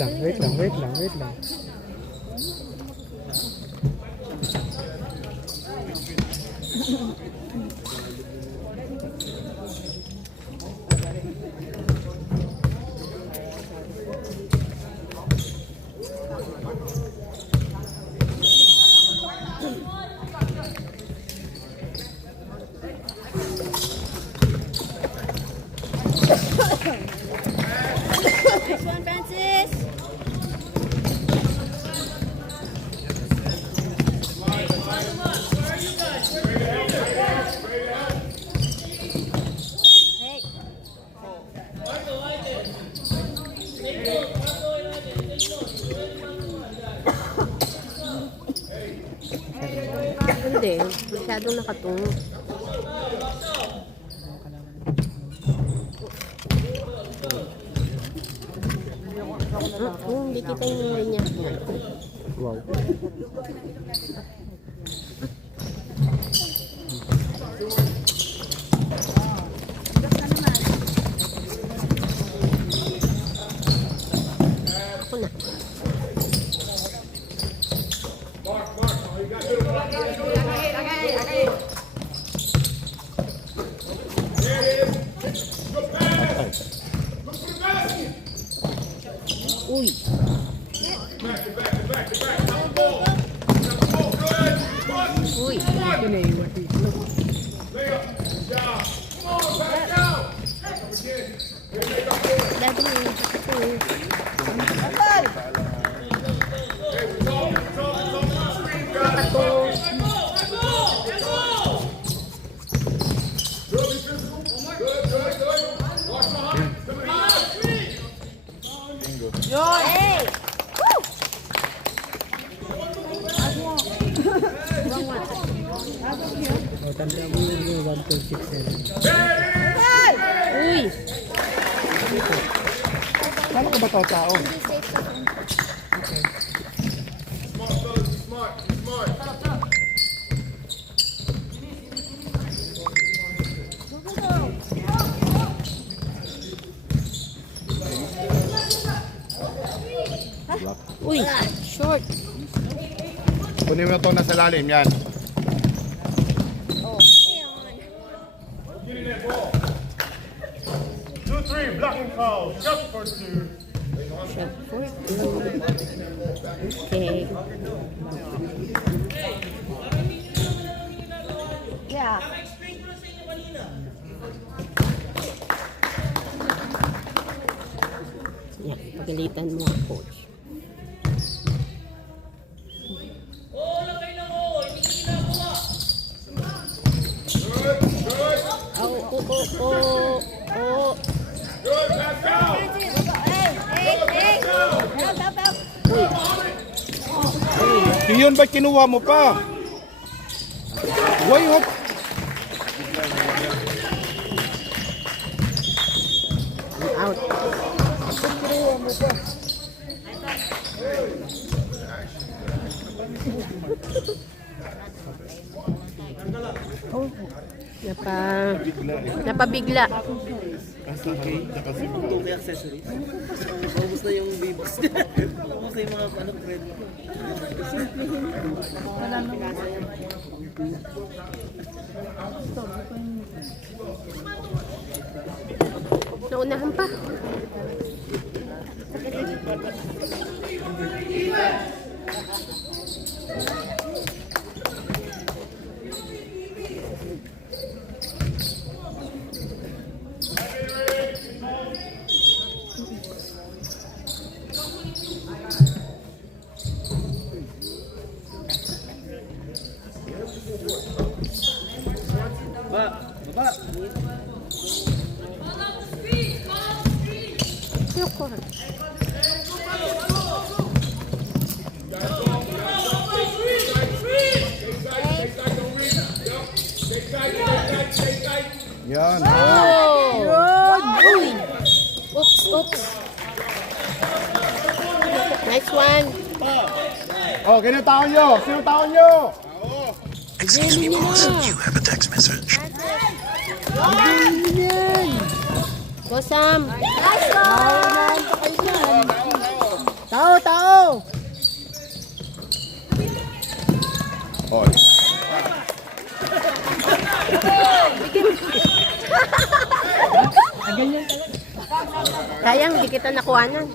Wait lang. Next one, Francis. Hey. Hindi, masyadong nakatungo. Hindi kita yung linya. Wow. Ako na. Uy. Uy. Dati Hey. Tanda mo yung 1.67. Uy. Kala ko ba tao? Uy. Short. Kunin mo ito nasa lalim, yan. Oh. 2-3, blocking call. Shot for 2. Shot for two. Okay. Yeah. Yan, pagalitan mo ang coach. Oh. Hey. Help. Yun ba kinuha mo pa? Why hop? Out. Napabigla. Itong kay accessories. Maubos na yung bibos niya. Maubos na yung mga credit. Naunahan pa. Baba. Syukur. Yan. Uy. Oops. Nice one. Oh, ganyan tao nyo. Sino tao nyo? Excuse me, boss. You have a text message. Bosam. Nice one. Tao! Oy. Sayang, hindi kita nakuhanan.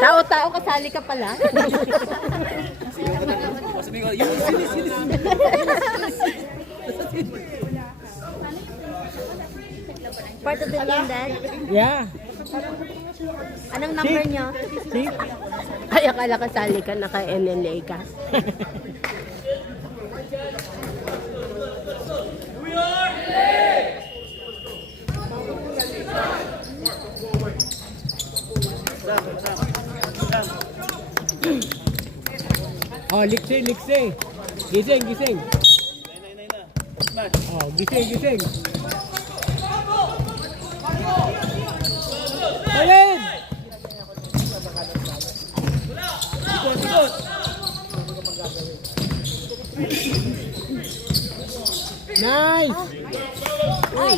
Tao, kasali ka pala. Sabi ko, yun, sinis. Part of the team, Dad. Yeah. Anong number nyo? See? Ay, akala kasali ka, naka-NLA ka. Oh, liksi. Gising. Oh, gising. Alin! Ikot. Nice! Uy!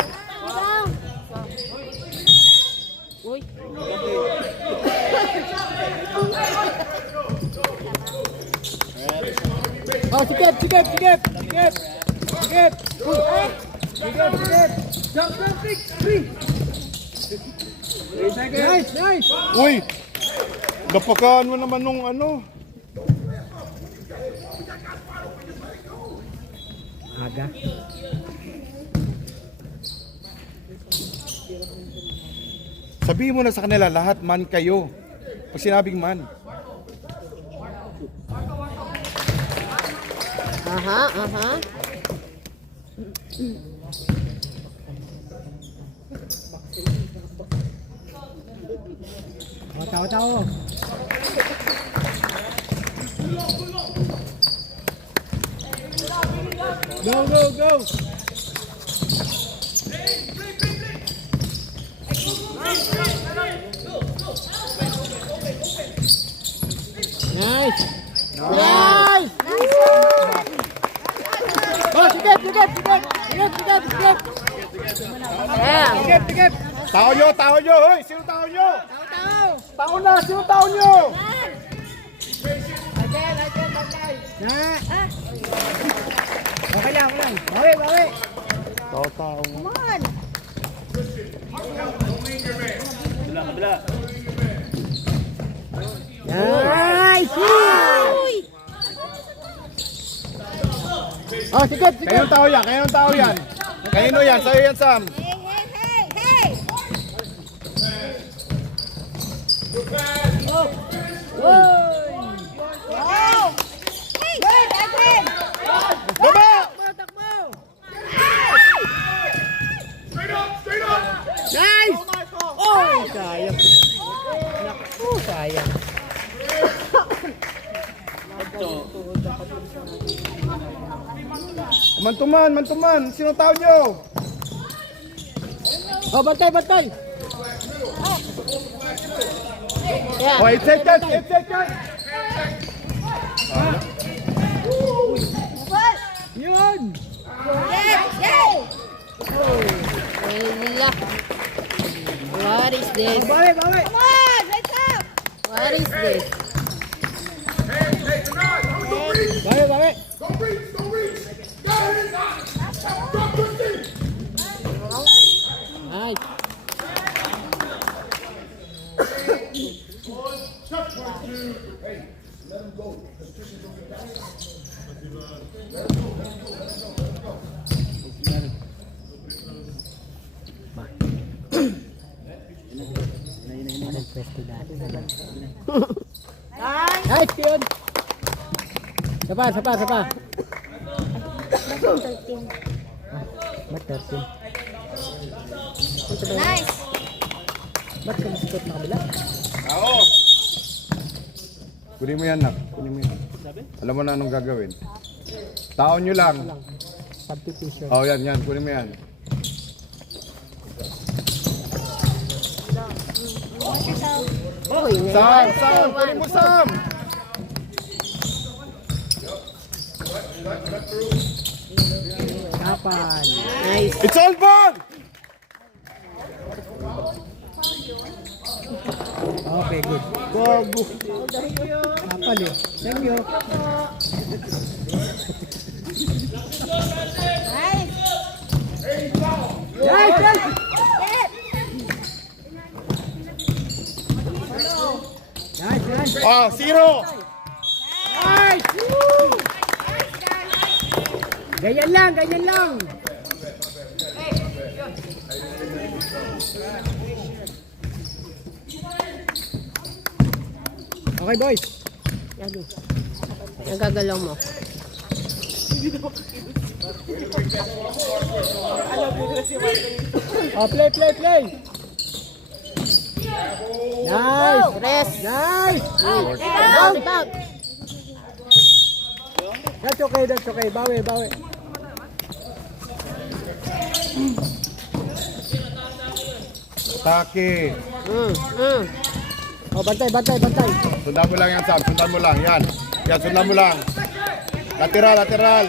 Uy! Oh, sikip! Sikip! Jump, three! Nice! Uy! Napakaan mo naman nung ano. Aga. Sabihin mo na sa kanila, lahat man kayo. Pag sinabing man. Aha. Oh, tao. Go! Nice! Oh, sikip! Yeah. Sikip! Tao nyo! Hoy! Sino tao nyo? Tao na! Sino tao nyo? Na! Okay lang. Bawi! Tao. Come on! Kabila. Nice! Oh, sikip! Kayong tao yan. Kayano yan? Sa'yo yan, Sam. Hey! Oh! Hey! Good, Edwin! Baba! Nice! Oh, sayang. Naku, sayang. Man-to-man. Sino tao nyo? Oh, bantay! Yeah. Oh, 8 seconds! Yun! Yes! Wala. What is this? Bawi! Come on! Let's up! What is this? Bawi! Nice! Nice, yun! Sapa! Ba't 13? Nice! Ba't ka nasikot na kabila? Oo. Kunin mo yan, nak. Alam mo na anong gagawin. Taon nyo lang. Substitution. Oh, yan. Kunin mo yan. Watch yourself. Uy, Sam! Kunin mo, Sam! Kapan? nice. It's all ball! Okay, good. Gago. Kapal eh. Thank you. Nice. Nice, nice. Nice, nice. Ah, 0. Nice! Woo! Ganyan lang, ganyan lang. Okay, boys. Ano? Nagagalaw mo. Oh, play, play, play. Nice. Rest. Nice. Out, out. That's okay, that's okay. Bawi, bawi. Atake. Oh, bantay, bantay, bantay. Sundan mo lang yan, Sam. Sundan mo lang. Yan. Yan, sundan mo lang. Lateral, lateral.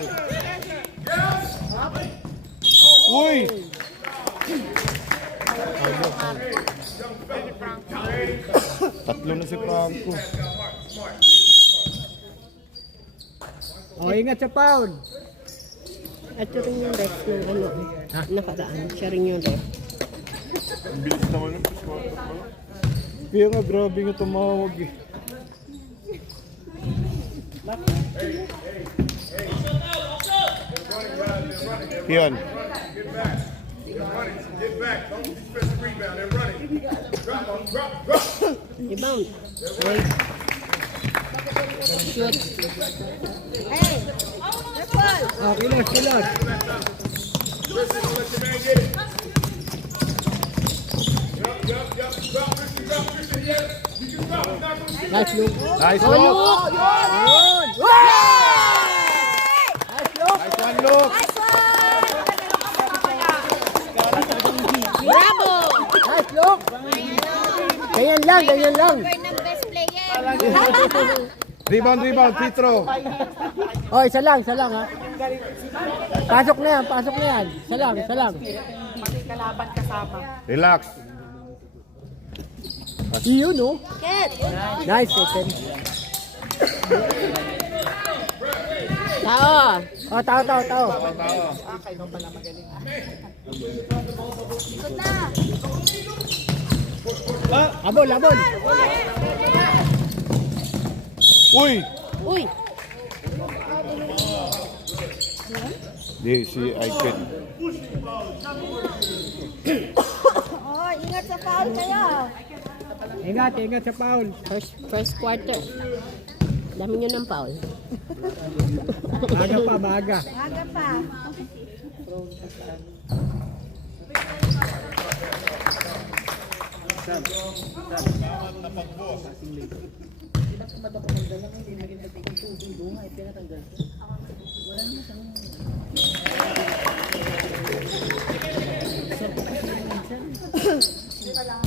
Uy! Tatlo na si Franco. Oh, ingat sa pound. At siya rin yung ref ng ano. Nakaraan. Siya rin yung ref. Bilis naman ng kaya nga, grabe nga tumawag eh. Yun. Rebound. Okay. Shoot. Hey. That's all. Oh, kilos, kilos. Nice look. Nice Oh, look. look! Yun. Nice look. Nice one look. Nice one. Bravo! Nice look. Ganyan lang, ganyan lang. You're the best player. Rebound, rebound. Free throw. Oh, isa lang ha. Pasok na yan, pasok na yan. Isa lang, isa lang. Relax. Iyon, no? Get. Nice, Ken. Tao! Oh, tao, tao, tao. Good na. Abol, abol. Uy! Uy! Di, si iPad. Oh, ingat sa foul kayo. Ingat, ingat sa foul. First quarter. Dami nyo ng foul. Baga pa, baga. Aga pa.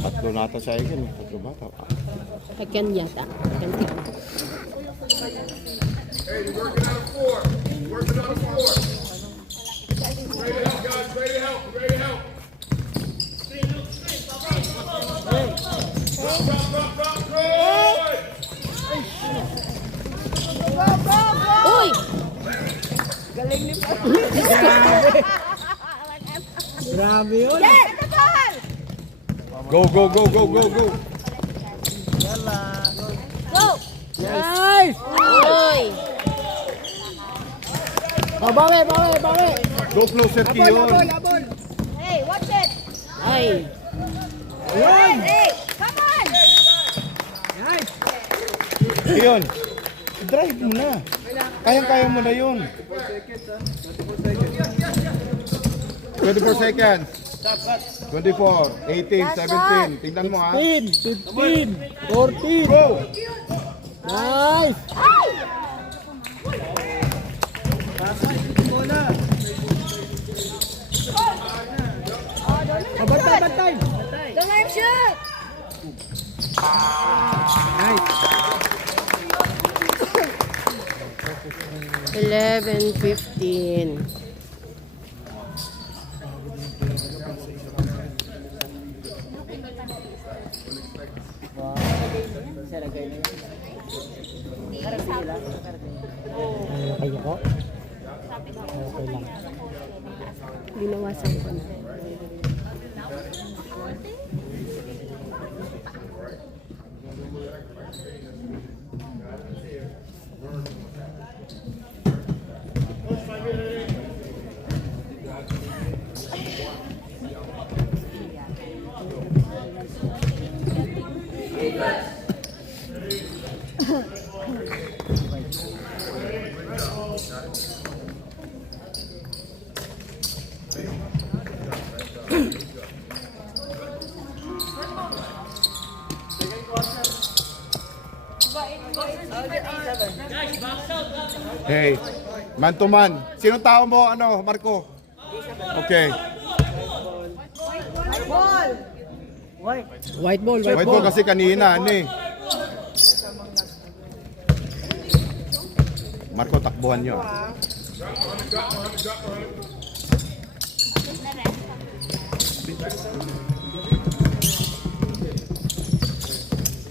Tatlo nata sa ikin. Tatlo bata. Second yata. Second team. Uy! Grabe yun. Get the ball. Go, go, go, go, go, go. Go. Nice. Uy! Oh, bawi, bawi, bawi. Go closer, Abol, Kiyon. abol, abol. Hey, watch it. Ay! Yun. Hey, come on. Nice. Kiyon. Drive mo na. Kayang-kaya mo na yun. 24 seconds. 24, 18, 17. Tingnan mo ha. 15, 15, 14. Go! Nice. Oh, bantay, bantay. Don't let him shoot. Nice. 11-15. Kayo ko? Okay lang. Binawasan ko na. Hey, man to man. Sino tao mo, ano, Marco? Okay. White ball, White ball kasi kanina, ano eh. Marco, takbuhan nyo.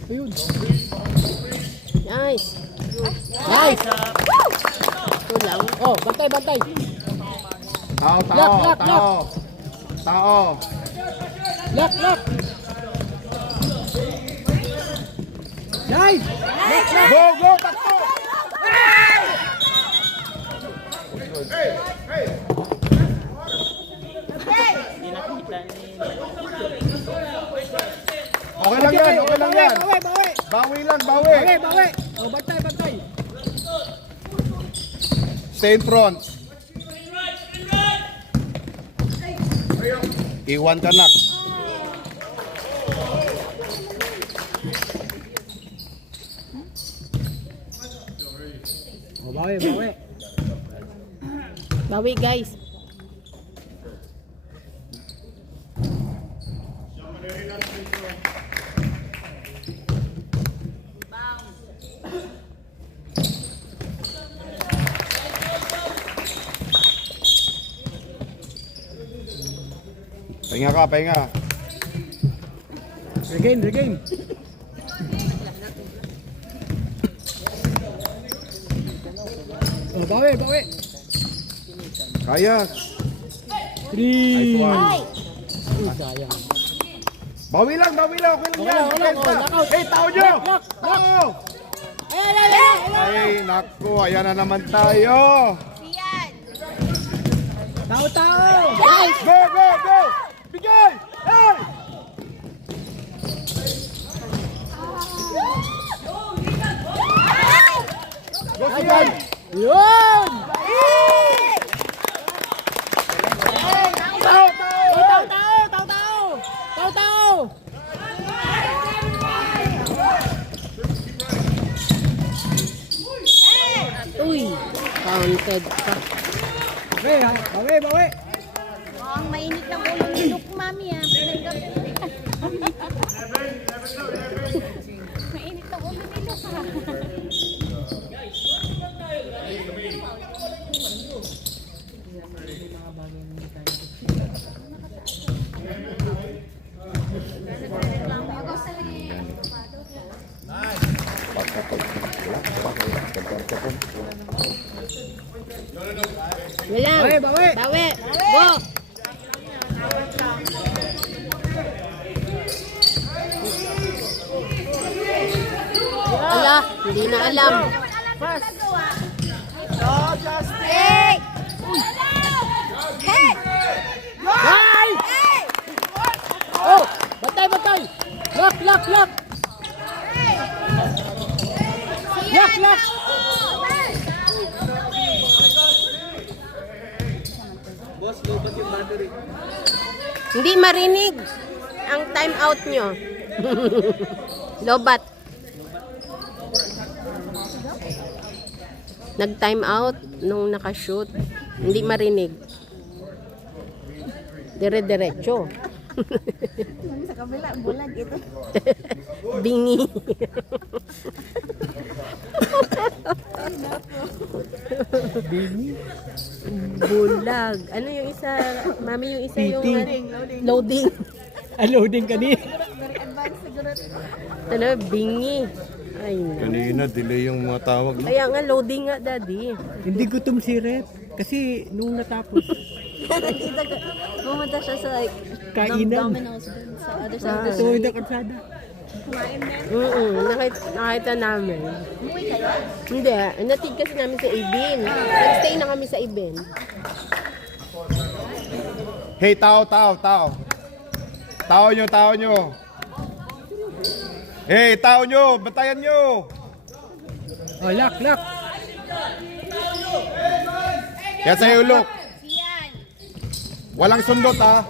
Ayun. Nice. Nice! Ito lang. Oh, bantay, bantay. Tao, Lock, tao, lock, tao. Tao. Lock, lock! Nice! Go, go, takbo! Okay lang yan, okay lang yan. Bawi, bawi! Bawi lang, bawi. Bawi, bawi! Oh, bantay, bantay! Stay in front. Iwan ka nak. Oh, bawi, bawi! Bawi guys. Pahinga ka, pahinga. Regain, regain! Oh, bawi, bawi! Kaya. Three! Nice one. Uy, sayang. Bawi lang, bawi lang. Okay lang Okay yan. lang, okay lang. Basta. Oh, knockout. Hey, tao nyo! Lock, lock, Tao! Ayan, ayan, ayan, ayan! Ay, naku, ayan na naman tayo. Siyan. Tao, tao! Go, go, go! Bigay! Hey! Go, Sian! Yun! Tao, tao! Tao, tao, tao, tao! Tao, tao! Uy, counted pa. Bawi, ha? Bawi, bawi! Oh, ang mainit ng ulo ni Luke, mami, ah. Pinagkapi. Mainit ng ulo ni Luke, ah. Wala. Bawi, bawi! Bawi. Go. Ala, hindi na alam. Hey! Hey! Nice! Oh! Bantay, bantay! Lock, lock, lock! Lock, lock! Boss, lobat yung battery. Hindi marinig ang time out nyo. Lobat. Nag-time out nung nakashoot. Hindi marinig. Dire-diretso. Sa kabila, bulag ito. Bingi. Bulag. Ano yung isa? Mami, yung isa yung PT. loading. Loading ka din. Very advanced siguro. Talaga, bingi. Ay, na. Kanina, delay yung mga tawag. No? Kaya nga, loading nga, daddy. Hindi gutom si Rep. Kasi nung natapos, Pumunta siya sa kainan. Domino's dun sa other side of the Tuwid na kalsada. Nakita namin. Hindi, natid kasi namin sa Ibin. Nag-stay na kami sa Ibin. Hey, tao. Tao nyo. Hey, tao nyo, batayan nyo. Oh, lock. Yan sa ulok. Walang sundot ha.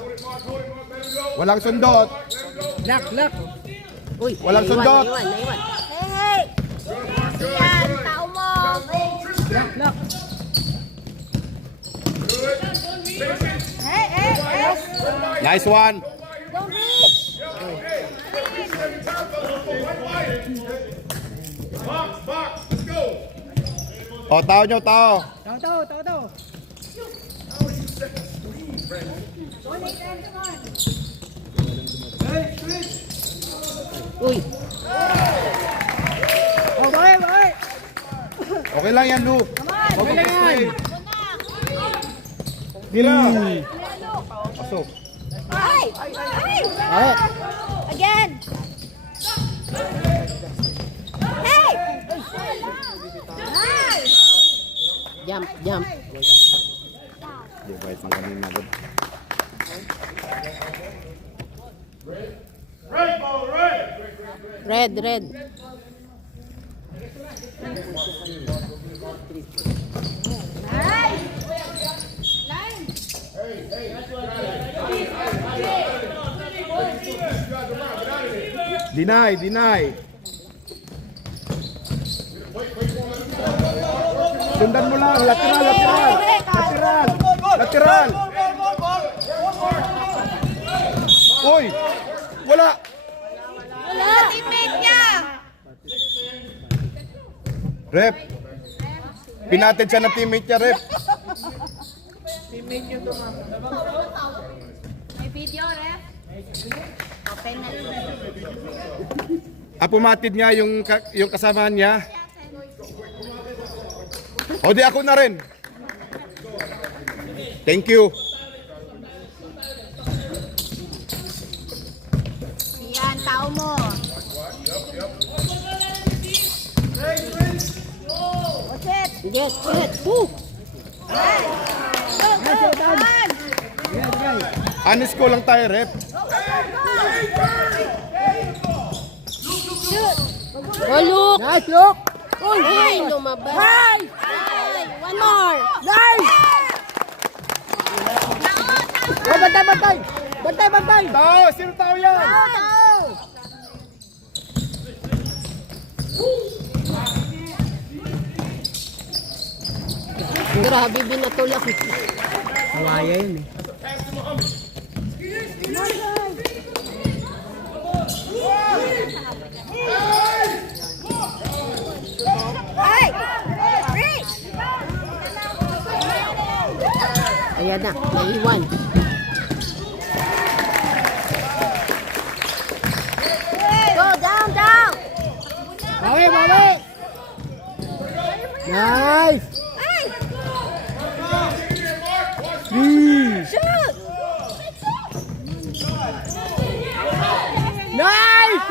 Walang sundot. Lock. Uy, Walang sundot. naiwan. Hey! Yan, tao mo! Lock. Hey! Nice one. Don't reach! O, tao nyo, tao. Tao. Uy, Oh, bakit? Okay lang yan, Lu. Okay lang yan. Gira. Pasok. Hey! Okay. Again! Hey! Nice! jump. Di ba itong kanina? Red. Deny. Sundan mo lang, lateral. Uy, wala. Teammate niya! Rep. Pinatid siya ng teammate niya, Rep. May video, ref? Okay na. Pumatid niya yung kasama niya. O di ako na rin. Thank you. Yan, tao mo. What's it? Get. Woo! Honest ko lang tayo, Rep. Oh, look! Nice, look. Ay, lumabas. Ay, one more. Nice! Oh, bantay! Tao, sino tao yan? Grabe, binatulak. Kawaya yun eh. Hey! Reach! Ayan na, naiwan. Go, down! Bawi! Nice! Hey! Shoot! Nice!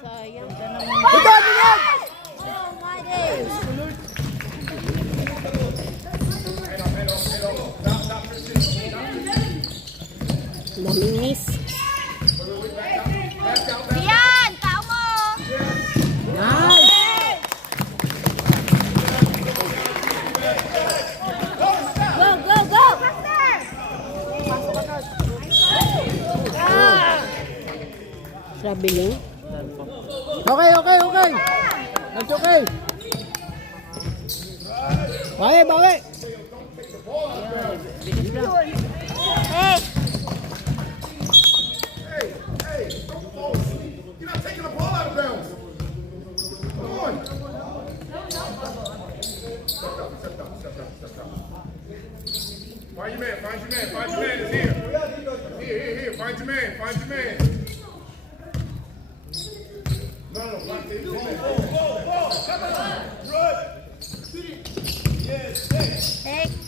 Sayang. Ito, yan! Oh my days! Namimiss. Yan! Tao mo! Nice! Go! Traveling. Okay. That's okay. Bawi! Hey! You're not taking the ball out of bounds. Come on. Find your man. It's here. Here. Find your man. Take.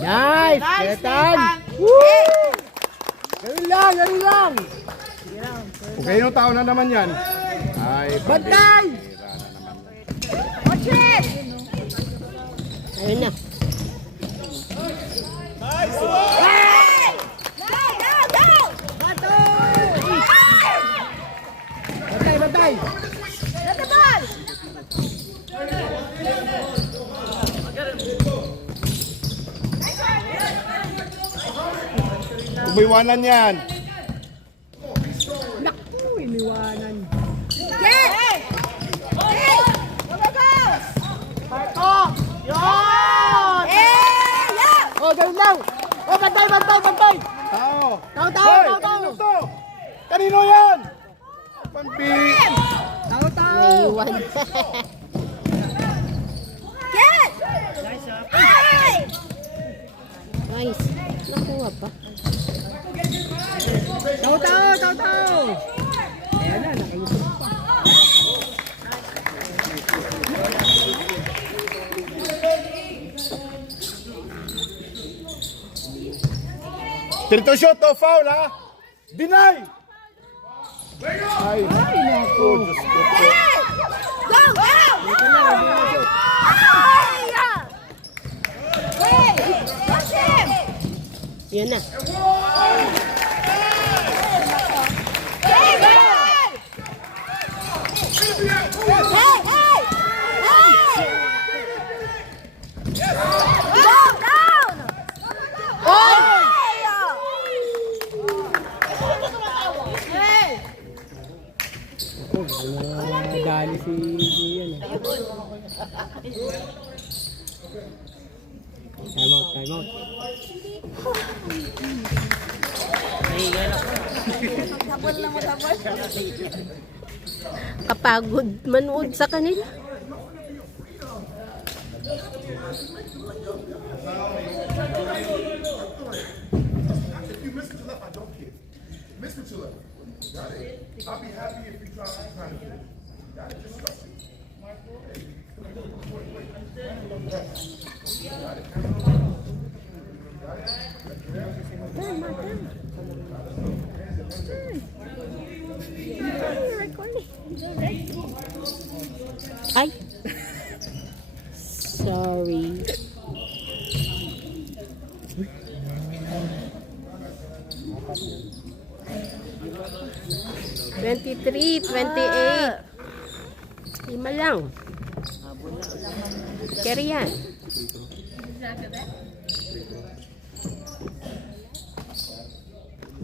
Nice! Ketan! Woo! Ganun lang, ganun lang! Okay, yung tao na naman yan. Ay, Bantay! Watch it! Ayun na. Hey! Go, go, go! Bantay, bantay! Get the ball! umiwanan yan. Naku, iniwanan. Get! Hey! Hey! Go, go, go! Hey! Yeah! Oh, ganun lang! Oh, bantay, bantay, bantay! Tao. Tao, tao, Hoy, tao, tao! kanino to? Kanino yan? Pampi. Tao, tao! Naiwan. Get! Hey! Nice. Nakuha pa. Tao, tao, tao, tao! Ayan na, nakalusot pa. Trito shot to foul ha? Deny! Ay, naku, Diyos ko po. Get! Go, go! Hey! Watch him! Yan na. Hey, go! Hey, hey! Hey! Go, down! Hey! Nadali si Ian. Time out, time out. Kapagod manood sa kanila. Ay. Sorry. $23, $28. Lima lang. Carry yan.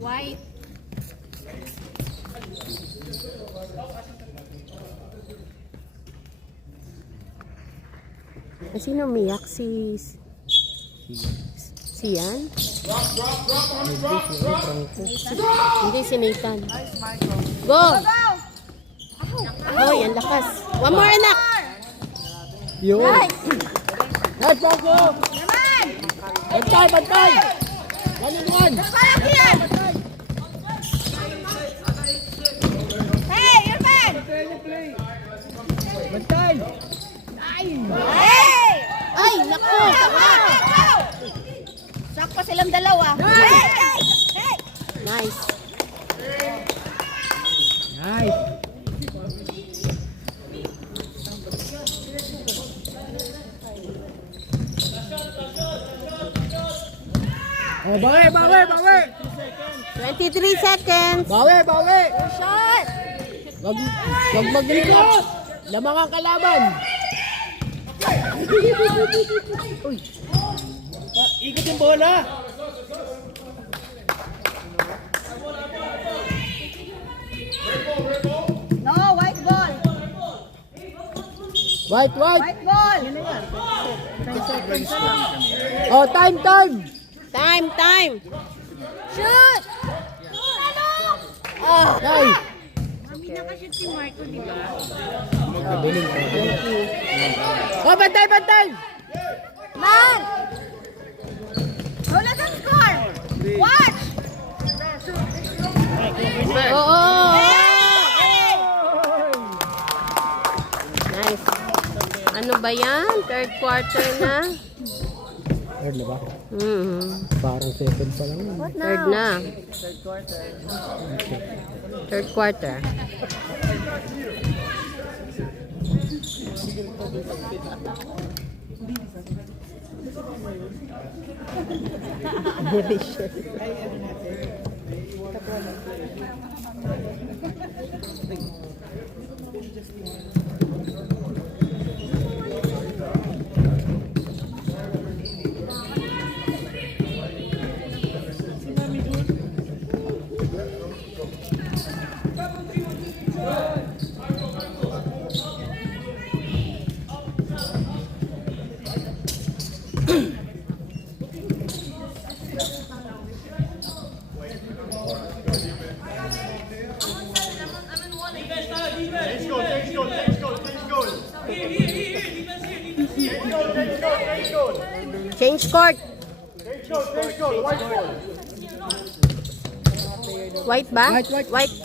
White. Sino umiyak? Si Yan? Hindi, si Nathan. Go! Hoy, ang lakas. One more, anak! Yun! Nice! Nice, Paco! Naman! Bantay, bantay! Ganun yan! Parang yan! Hey, your man! Bantay! Hey! Ay, naku! Sak pa silang dalawa. Hey! Hey! Hey! Nice. Nice! Oh, bawi, bawi, bawi! 23 seconds. Bawi, bawi! Shot! Wag mag-relapse! Lamang ang kalaban! Uy! Ikot yung bola. No, white ball. White, white! White ball. Oh, time, time! Time. Shoot! Ay! Oh, bantay, bantay! Man! Don't let them score! Watch! Oh, ba yan? Third quarter na. Third na ba? Parang second pa lang. Third na. Third quarter. Change court. White ba? White.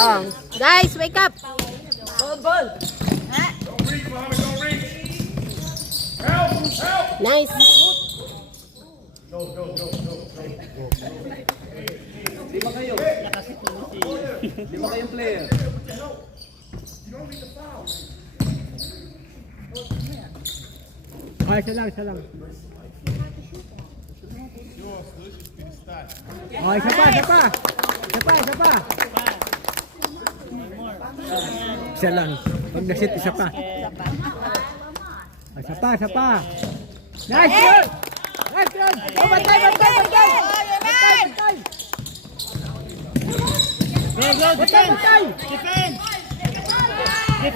Oh. Guys, wake up. Nice. Lima kayong player. Ay, isa lang. Ay, isa pa. Isa lang. Pag nasit, isa pa. Ay, isa pa. Nice yun! Oh, bantay! Bantay!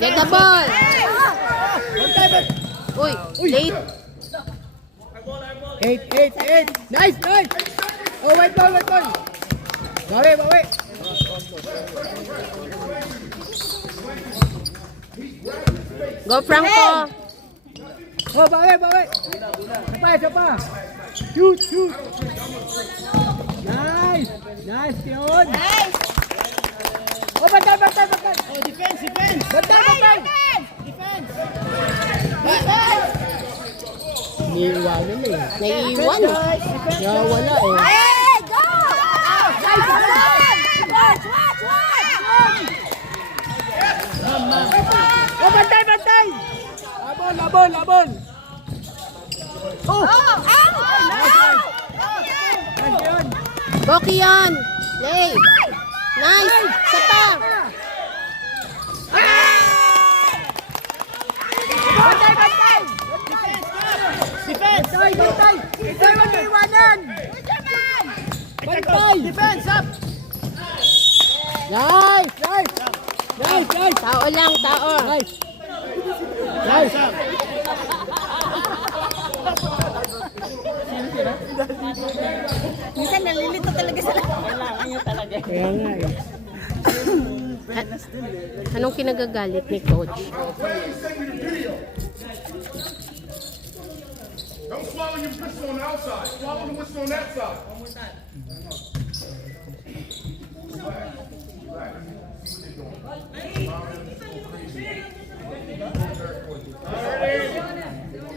Get the ball. Uy, late. 8. Nice! Oh, wait ball. Bawi. Go Franco. Oh, bawi. Isa pa. Shoot. Nice yun. Oh, bantay. Oh, defense. Bantay. Naiiwanan na eh. Naiiwan. Nawala eh. Hey, go! Oh, bantay! Labon! Oh! Boki yan. Lay. Nice. Isa pa. Bantay! Ito yung naiiwanan! Bantay! Defense up. Nice! Tao lang, tao. Nice! Minsan nalilito talaga sila. Kaya nga eh. Anong kinagagalit ni coach? Don't swallow your pistol on the outside. Swallow the whistle on that side.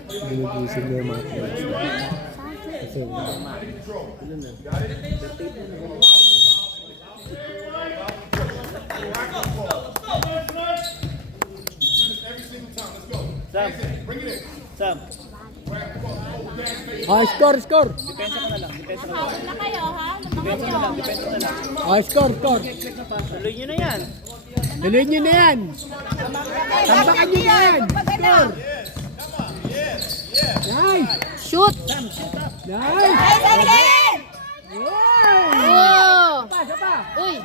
Ginising mo yung mga players. Kasi Sam. score! Depensa ka na lang. Na kayo, ha? Depensa na lang. Score! Tuloy nyo na yan. Tuloy nyo na yan! Tambakan nyo na yan! Score! Nice! Shoot. Nice! Oh. Isa pa! Uy.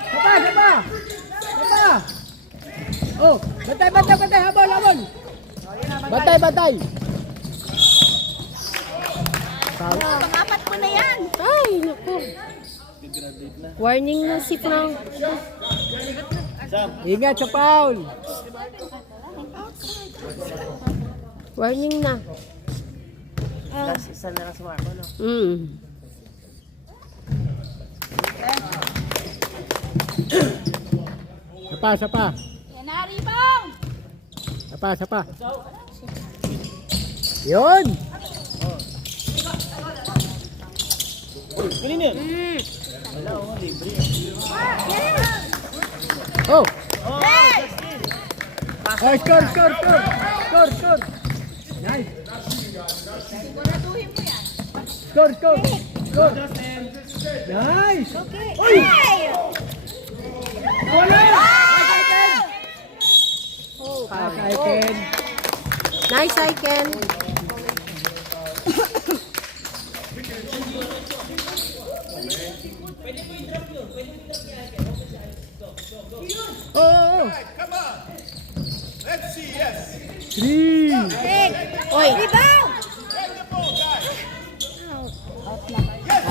Oh! Bantay! Habol! Bantay! Pangapat ko na yan. Ay, naku. Warning na si Frank. Ingat sa foul! Warning na. Last isa na lang si Marco, no? Isa pa! Yan na, rebound. isa pa. Yun! Ganun yun. Oh! Oh, score! Score! Nice! Score! Nice! Uy! Wala! Ken. Nice, Aiken. Oh! Come on. Let's see, yes. 3! Oy, Rebound! Get the ball, guys.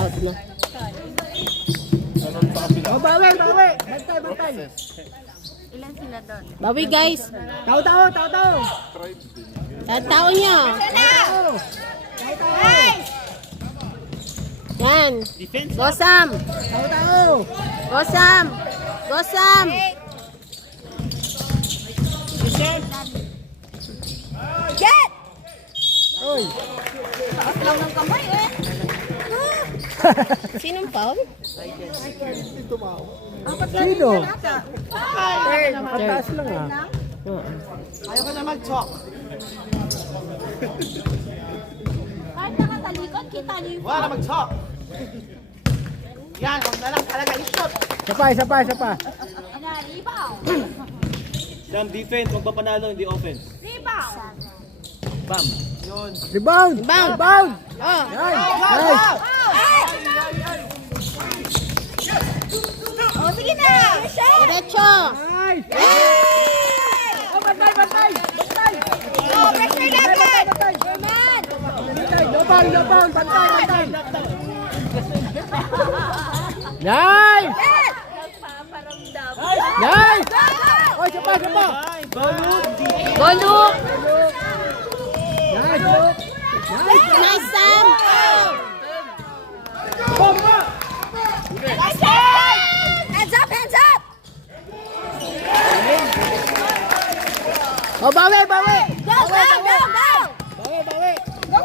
out na. Oh, bawi! Bantay! Ilan sila doon? Bawi, guys. Tao! Tao niya. Nice! Yan. Defense. Go, Sam. Tao! Go, Sam. Go, Sam. Get! Oy! Taas lang ng kamay eh. Sinong foul? Sino? Third. Mataas lang ah. Ayaw ka na mag-chalk. Kahit nakatalikod, kita niyo yung Wala mag-chalk. Yan, huwag na lang talaga i-shot. Isa pa. rebound. Sam, defense, huwag pa panalo, hindi offense. Rebound. Bam. Yun. Rebound! Rebound. Oh. Nice! Oh, sige na! Diretso. Nice! Yay! Oh, bantay! Oh, pressure laban! German! No foul! Bantay! Nice! Nagpaparamdam. Nice! Oh, isa pa! Ay, balot. Go, Luke. Nice, Luke! Nice, Sam. Hands up! Oh, bawi! Go! Bawi! Go!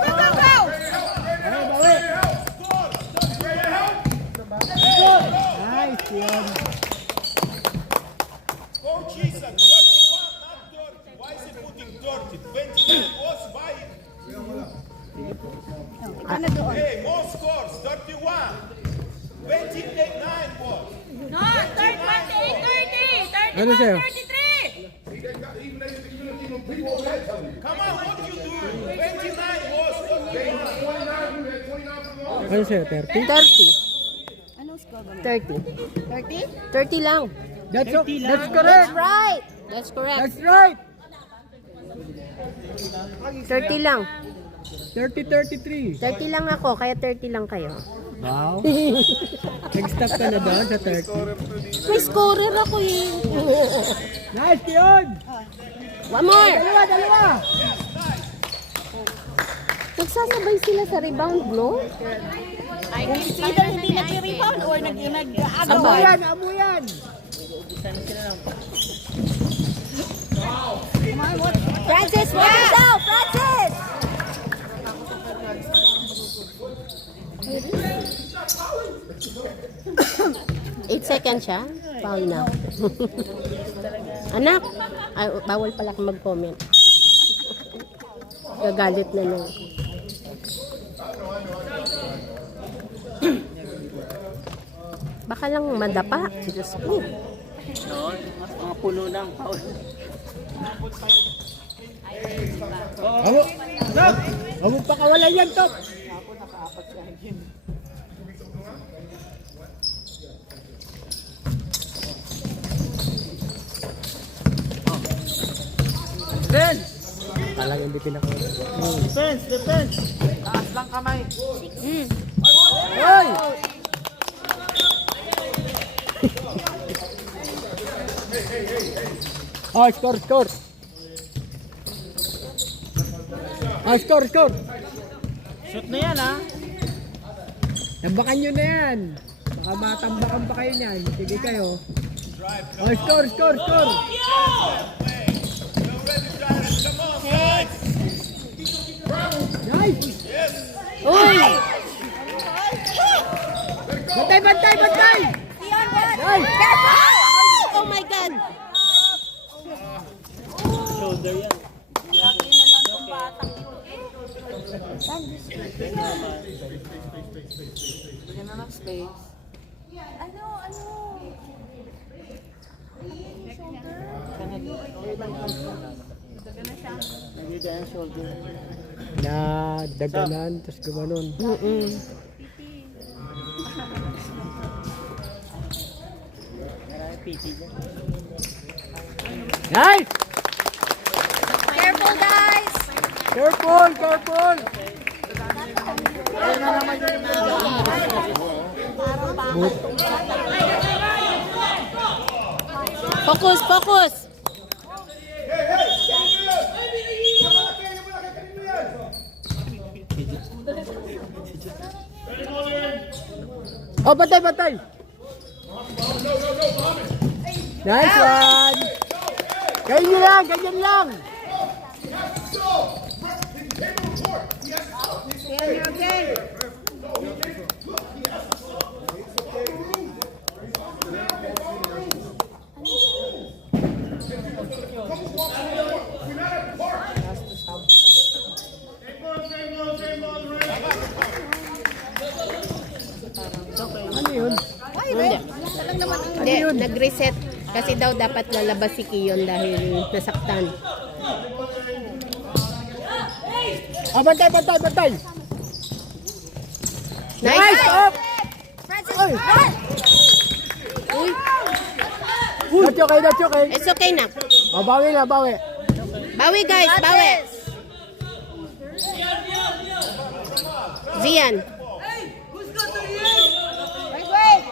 Nice, yun. Coach Isa, 31, not 30. Why is he putting 30? 29 was by. Hey, more scores, 31. 29 was. No, 30. Ano sa'yo? 33. Come on, what you do? 29 was 31. Ano sa'yo, 30? 30 lang. That's correct! Right. That's correct. That's right! 30 lang. 30-33. 30 lang ako, kaya 30 lang kayo. Wow! Nag-stop ka na doon sa 30. May scorer ako eh. Nice, yun! One more. Dalawa! Nagsasabay sila sa rebound, no? Either hindi nag-rebound or nag-agaw. Abuyan! Francis, watch yourself! Francis! 8 seconds siya. Foul na. Anak, ay, bawal pala akong mag-comment. Gagalit na nun. Baka lang madapa. Diyos ko. Mga puno ng foul. Huwag pa kawalan yan, Top! Defense! Talagang hindi pinakawalan. Defense! Taas lang kamay. Hoy! Oh, score! Oh, score! Shoot na yan, ha? Tambakan nyo na yan. Baka matambakan pa kayo niyan. Sige kayo. Oh, score! Hey! Nice! Uy! Bantay, bantay, bantay! Nice! Oh my God! Shoulder yan. Bigyan na ng space. Nagigyan ang shoulder. Na daganan, tapos gumanon. Marami piti dyan. Nice! Careful, guys! Careful, careful! Focus, focus! Oh, bantay, bantay! Nice one! Ganyan lang, ganyan lang! Ano yun? Hindi, nag-reset. Kasi daw dapat lalabas si Kiyon dahil nasaktan. Oh, bantay, bantay, bantay! Nice! Up! Francis, Ay! run! Uy! That's okay, that's okay. It's okay na. Oh, bawi na, bawi. Bawi guys, bawi! Zian! Wait, wait!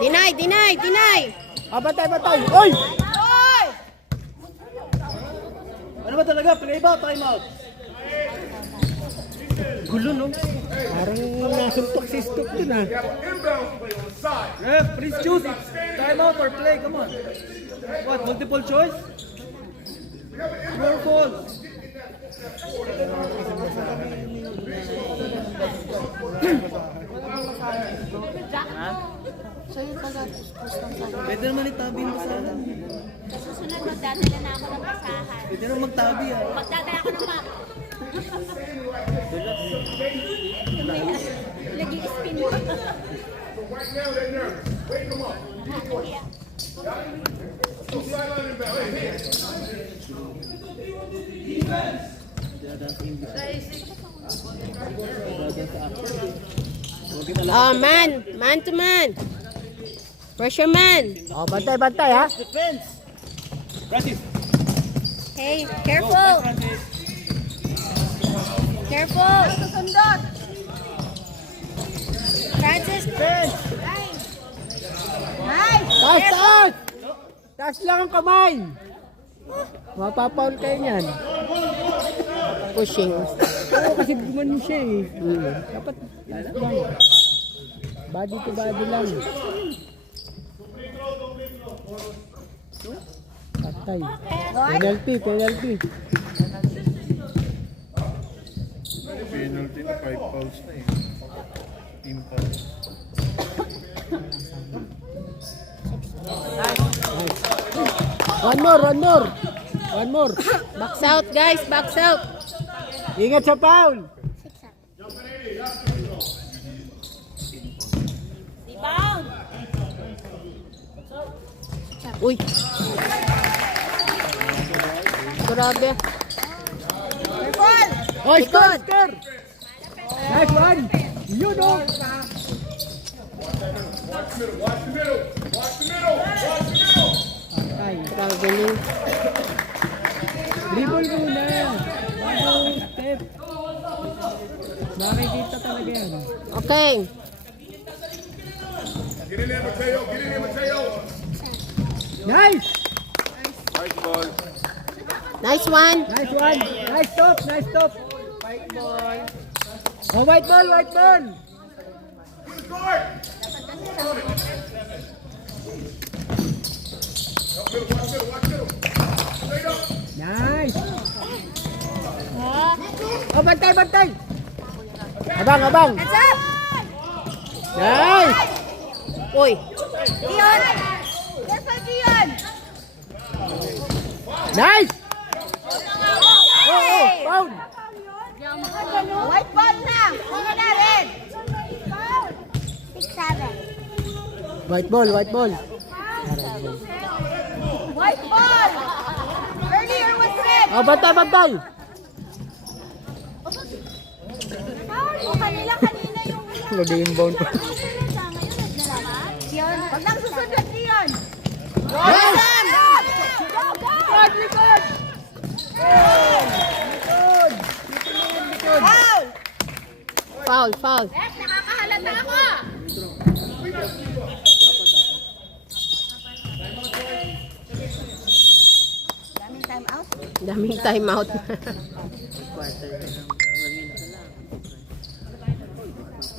Deny, deny, deny! Oh, bantay, bantay! Oy! Oy! Ano ba talaga? Play ba? Time out? Gulo, no? Parang nasuntok si Stook dun ah. Ref, please choose it. Time out or play, come on. What, multiple choice? True or false? Pwede naman itabi mo sa akin. Sa susunod, magdadala na ako ng basahan. Pwede naman magtabi ah. Magdadala ako ng map. Lagi spin mo. Oh, man! Man to man! Pressure man! Oh, bantay, bantay ha. Defense! Francis! Hey, careful! Careful! Susundot! Francis! Nice! Taas, taas! Taas lang ang kamay. Mapapaul kayo niyan. Pushing. Oo, kasi gumanon siya eh. Dapat taas lang. Body to body lang. Patay. Penalty, penalty. Penalty na 5 fouls na eh. Team fouls. One more, one more. One more. Box out guys, box out! Ingat sa foul. Rebound! Uy! Grabe! Careful! Oh, score, score. Nice one. You know. Patay. Traveling. Dribble muna. Bago step. Makikita talaga yan. Okay. Nice. Nice ball. Nice one! Nice one. Nice stop. Nice stop. Oh, white ball, white ball. Nice. Oh, bantay, bantay. Abang, abang. Hands up! Nice. Uy, Dion! Careful, Dion! Nice. Oh, foul. White ball na! Hindi na rin! 6-7. White ball, white ball. White ball! Earlier was red! Oh, bantay, bantay. O kanina yung... Nag-inbound pa. Dion, wag nang susunod, Dion! Yes. Good, good! Foul! foul, foul. Nakakahalata ako! Daming time out. Daming time out.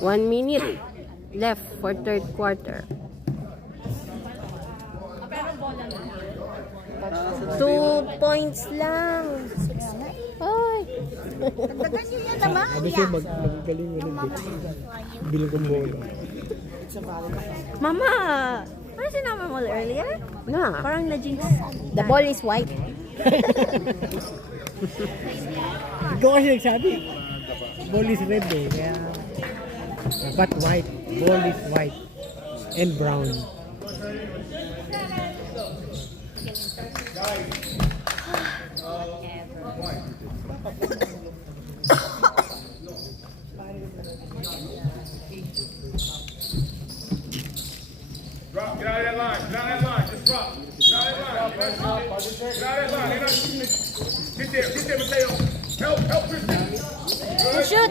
One minute left for third quarter. 2 points lang. Ay. Dagdagan nyo yan naman. Sabi siya, magaling ulit. Bilang kong bola. Mama, ano sinabi mo earlier? Na. Parang na-jinx. The ball is white. Ikaw kasi nagsabi. Ball is red eh. Kaya dapat white. Ball is white. And brown. Drop, get out of that line, get out of that line, just drop. Get out of that line, get out of that line. Get there, Mateo. Help, Christian. Good. Shoot!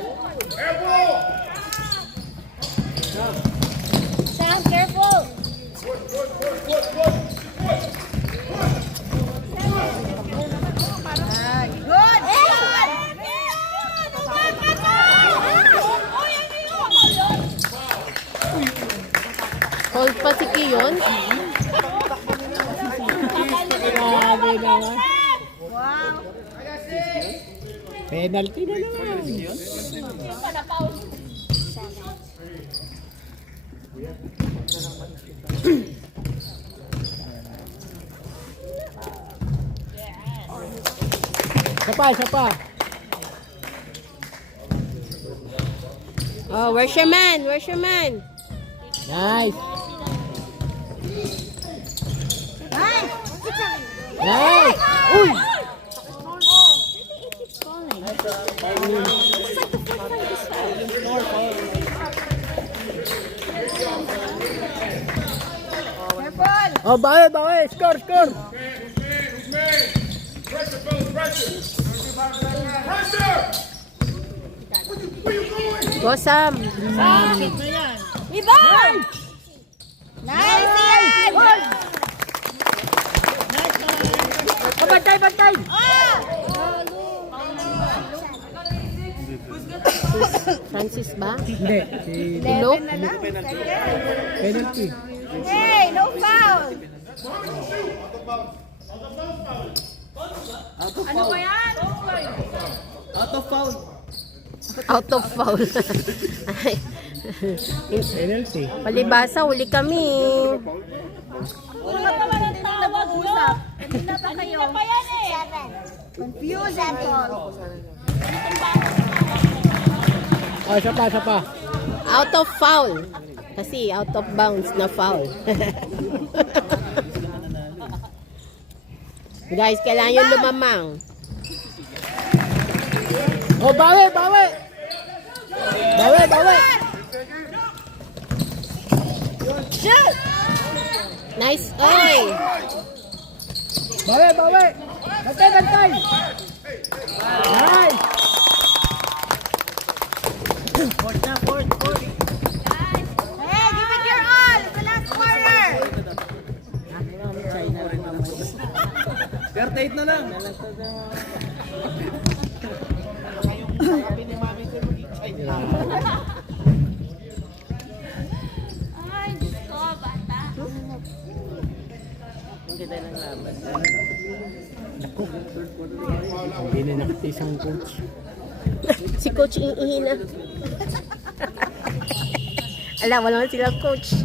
Air ball. Sam, careful! Good! Hold pa si Kiyon. Grabe naman. Wow! Penalty na naman. Isa pa. Oh, where's your man? Where's your man? Nice. Nice! Nice. Uy! Careful! Oh, bawi. Score. Who's man? Pressure, fellas, pressure. Pressure! Where you going? Go, Sam. Rebound! Nice, Ian! Oh, bantay. Francis ba? Hindi. Si Hello? penalty. Hey, no foul! Ano ba yan? Out of foul. Out of foul. Ay. Penalty. Palibasa, huli kami. Wala pa naman ang tawag, no? Hindi na pa kayo. Confused and all. Oh, isa pa. Out of foul. Kasi out of bounds na foul. Guys, kailangan yung lumamang. Oh, bawi. Shoot! Nice. Oy! Bawi. Bantay. Nice. Hey, give it your all! It's the last quarter! 38 na lang. Ay, Diyos ko, bata. Naku. Hindi na nakatisang coach. Si Coach Iihi na. Ala, wala naman silang coach.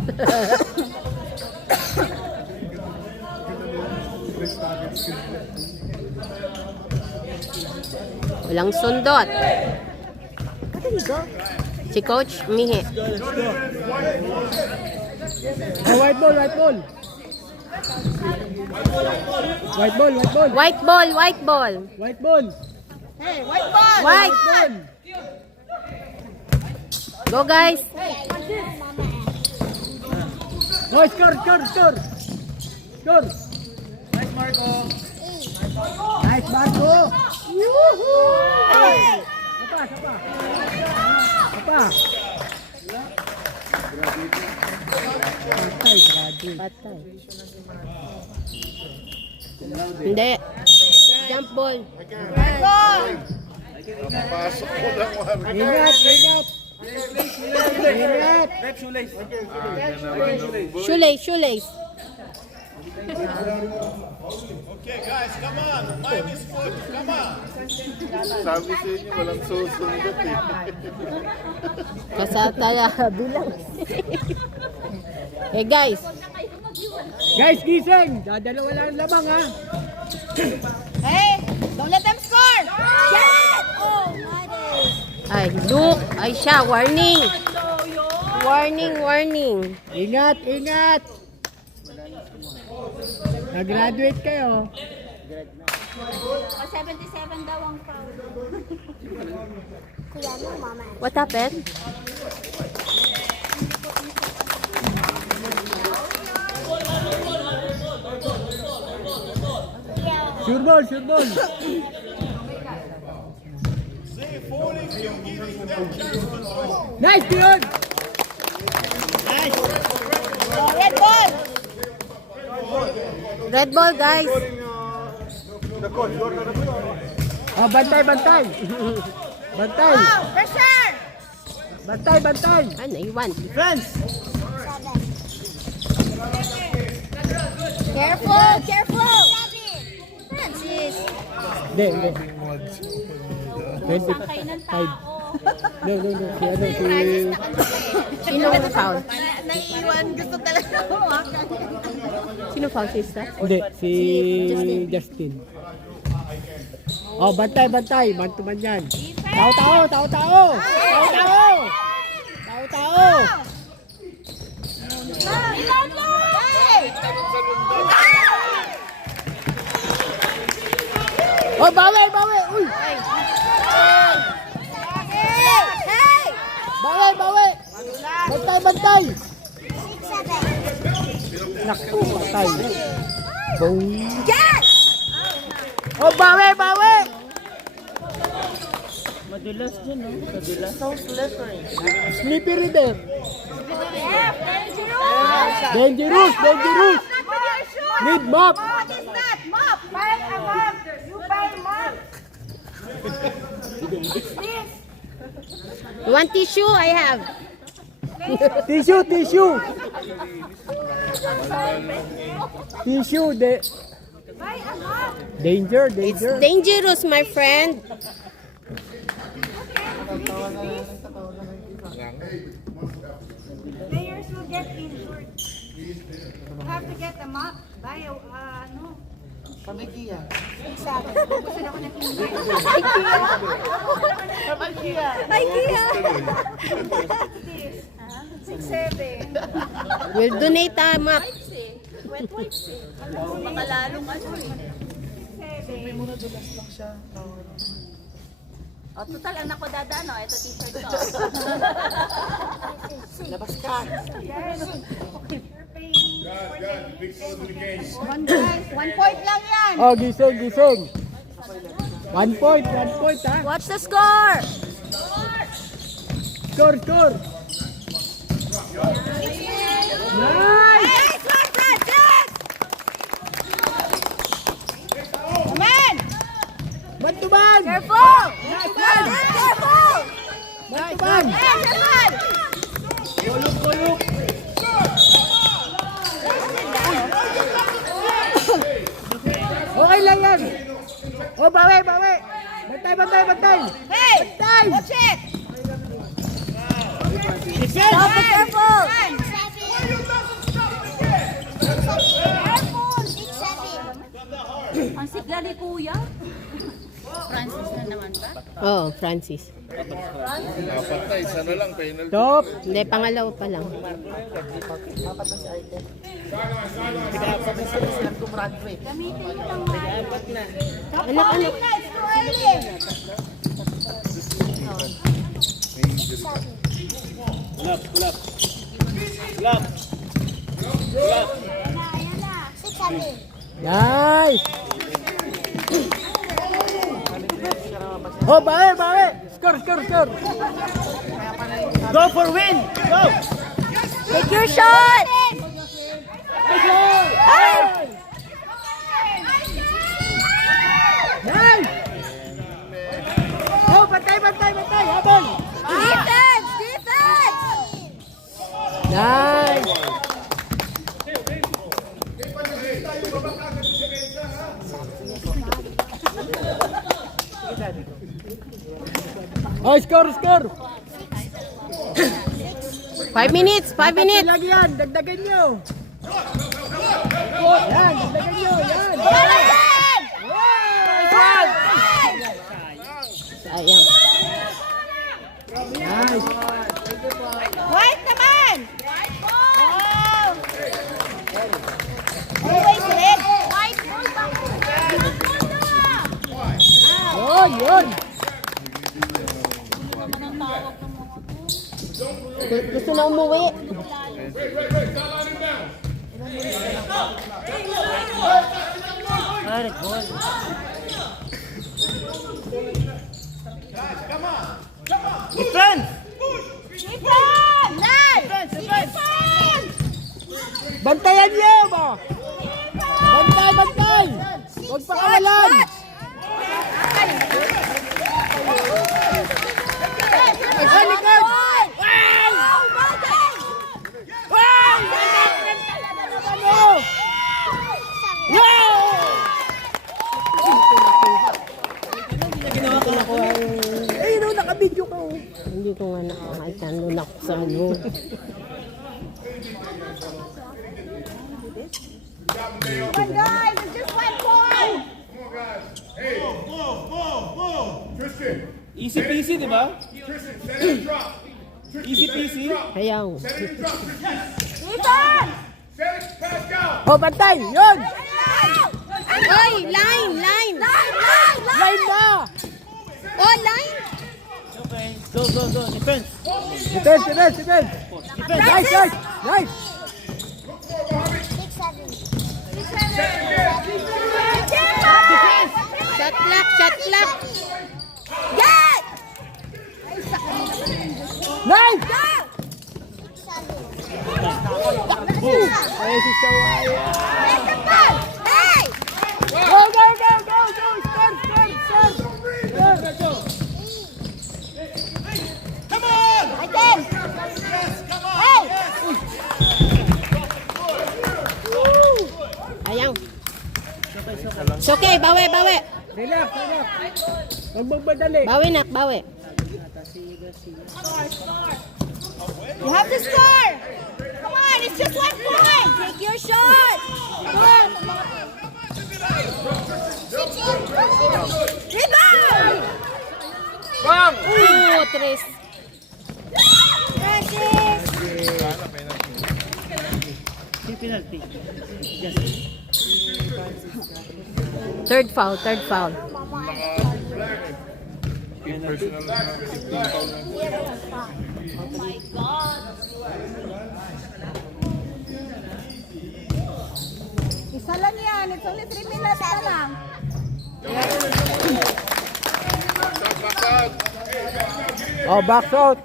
Walang sundot. Si Coach Mihi. Oh, white ball, white ball. White ball, white ball. White ball, white ball. White ball. Hey, white ball! White. Go guys. Oh, score, score, score. Score. Nice, Marco. Nice, Marco. Hey! Apa, apa? Apa? Patay, graduate. Patay. Hindi. Jump ball. Pasok ko lang, Marco. Ingat, ingat. Ingat. Rep shoelace. Shoelace, shoelace. Sabi sa inyo, walang susundot eh. Kasatala bilang. Eh guys, Guys, gising. Dadalawa lang ang lamang, ha? Hey! Don't let them score! Yes! Oh, my days! ay look, ay siya, warning. Warning, warning. Ingat, ingat. Nag-graduate kayo. 77 daw ang foul. Kuya mo, mama. What happened? Sure ball, sure ball. Nice, Dion. Oh, red ball! Red ball guys. Oh, bantay, bantay. Bantay. Oh, pressure! Bantay, bantay. Ah, naiwan. Defense. Careful! Careful! Francis! Hindi, hindi. 25. Sakay ng tao. No, no, no. Si ano, si... Sino ang foul? Naiiwan. Gusto talaga humakan. Sino foul, sister? Hindi, si Justin. Oh, bantay, bantay. Man to man yan. Tao, tao, tao, tao. Tao, tao. Tao, tao. Ilan mo! Hey! Oh, bawi, bawi. Uy. Hey! Hey! Bawi, bawi. Bantay, bantay. Naku, patay. Boom. Yes! Oh, bawi, bawi. Madulas dyan, no? Madulas. So slippery. Slippery din. Yeah, dangerous! Dangerous, dangerous. Not with your shoes! Need mop. What is that? Mop! Buy a mop! You buy mop! You want tissue? I have. Tissue, tissue. Tissue, Buy a mop! danger, It's danger. dangerous, my friend. Players will get injured. You have to get a mop. Buy a, no. Pamikiya. Exactly. Gusto na ako ng IKEA. IKEA! 6'7". We'll donate a map. Wet wipes eh. Baka lalong ano eh. 6'7". O, total, anak ko dadaan, oh. Ito t-shirt ko. Labas ka. Yes. Guys, big souls in the game. 1 point lang yan. Oh, gising, gising. 1 point, 1 point, ha? What's the score? Score, score. Nice. Nice one, Francis! Come on! Man to man. Careful! Nice, Careful! man. Careful! Man to man. Yes, careful! Kuluk, kuluk. Okay lang yan. bantay, bantay. Hey! Watch it! Stop, be careful! Ang sigla ni Kuya. Francis na naman ba? Oh, Francis. Apat na, isa na lang, penalty. Stop. Hindi, pangalawa pa lang. Gamitin nyo lang nga. Anak, anak. It's too early! Nice. Oh, bae, bae. Score, score, score. Go for win! Go! Take your shot! Nice. Oh, bantay, bantay, bantay. Habol. Defense! Defense! Nice. Oh, score, score. 5 minutes, 5 minutes. Lagi yan, dagdagan nyo. Yan, dagdagan nyo, yan. Sayang. Nice. White naman! Oh! Always red! White! Yun, yun. Gusto na umuwi. Defense! Defense! Defense! Bantayan nyo ba? Bantay, bantay. Huwag pa kawalan. Ay, likod. Eh, no, naka-video ka. Hindi ko nga nakakita. Doon ako sa ano. Come on, guys! It's just 1 point! Tristan, Easy peasy, di ba? Tristan, set it and drop. Easy peasy. Kaya, Set it and drop. Tristan, Defense! set it, pass down. Oh, bantay. Yun. Oy, line, line. Line na. Oh, line. Okay. Go, go, go. Defense. Defense, defense, defense. Nice, nice, nice. Shot clock, shot clock. Get! Nice. Ay, si Shawaya. Hey! Go, go, go, go, go. Score, score, score. Score. I can! Hey! Ayang. It's okay, bawi, bawi. Relax, relax. Huwag magmadali. Bawi, nak, bawi. You have to score! Come on, it's just 1 point! Take your shot! Good! Rebound! Oh, tres. Francis! Penalty. Third foul, third foul. Personal na 15 foul na. Oh my God! Isa lang yan. It's only 3 minutes na lang. Oh, box out.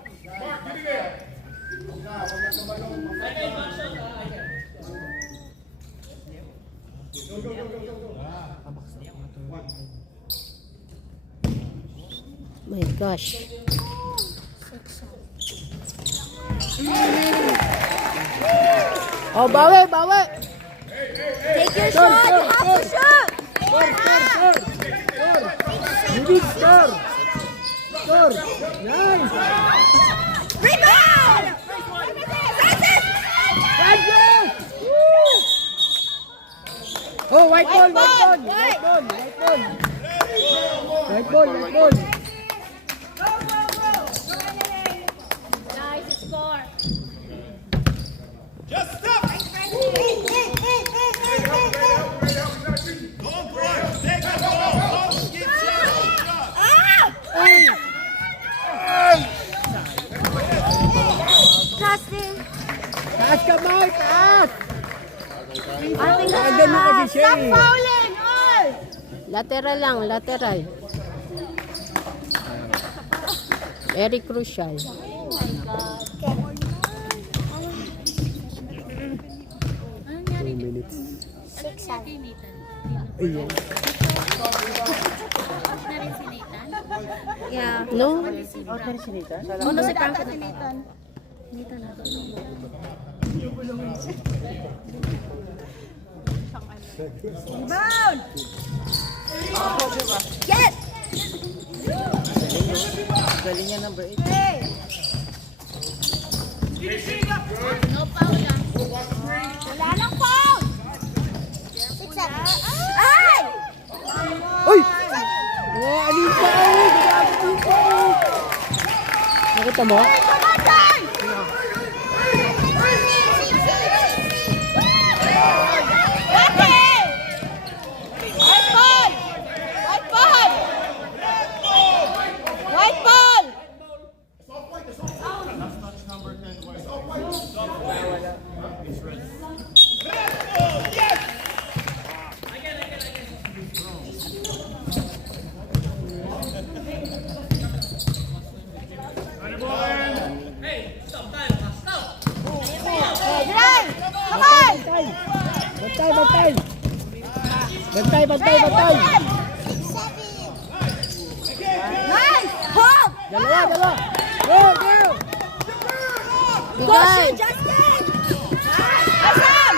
My gosh. Oh, bawi, bawi. Take your shot! You have to shoot! Score, score, score. Score. Bilis, score! Score! Nice! Rebound! Francis! Francis! Woo! Oh, white ball, white ball, White. white ball, white ball. White ball, white ball. Nice score. Just stop. Don't run. Take the ball. Don't get shot. Justin! Taas kamay, taas! Ating Ganun kasi siya Stop eh. fouling! All! Lateral lang, lateral. Very crucial. Anong nangyari? 2 minutes. Kay Nathan. Ayun. Na rin si Nathan. Yeah. No? Ano si Franco? Rebound! Get! Galing niya number 8. Hey! No foul lang. Wala nang foul! 6-7. Ay! Uy! Oh, Anita! Oh, grabe dito! Nakita mo? Hey, come on, guys! White ball! White ball! White ball! Drive! Come on! Bantay, bantay! Bantay, bantay, bantay! Nice! Hold! Dalawa, dalawa! Go, go! Caution, Justin! Awesome!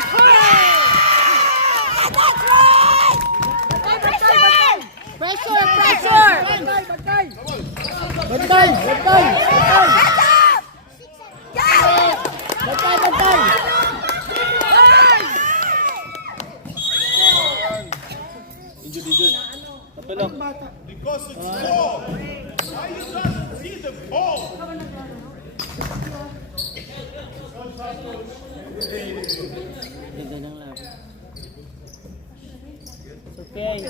That's right! Pressure! Pressure, pressure! Bantay, bantay! Bantay, bantay! Bantay! Hands up! Go! Bantay, bantay! Injured. Patulog. Because it's ball. Why you don't see the ball? Ganda ng labo. It's okay.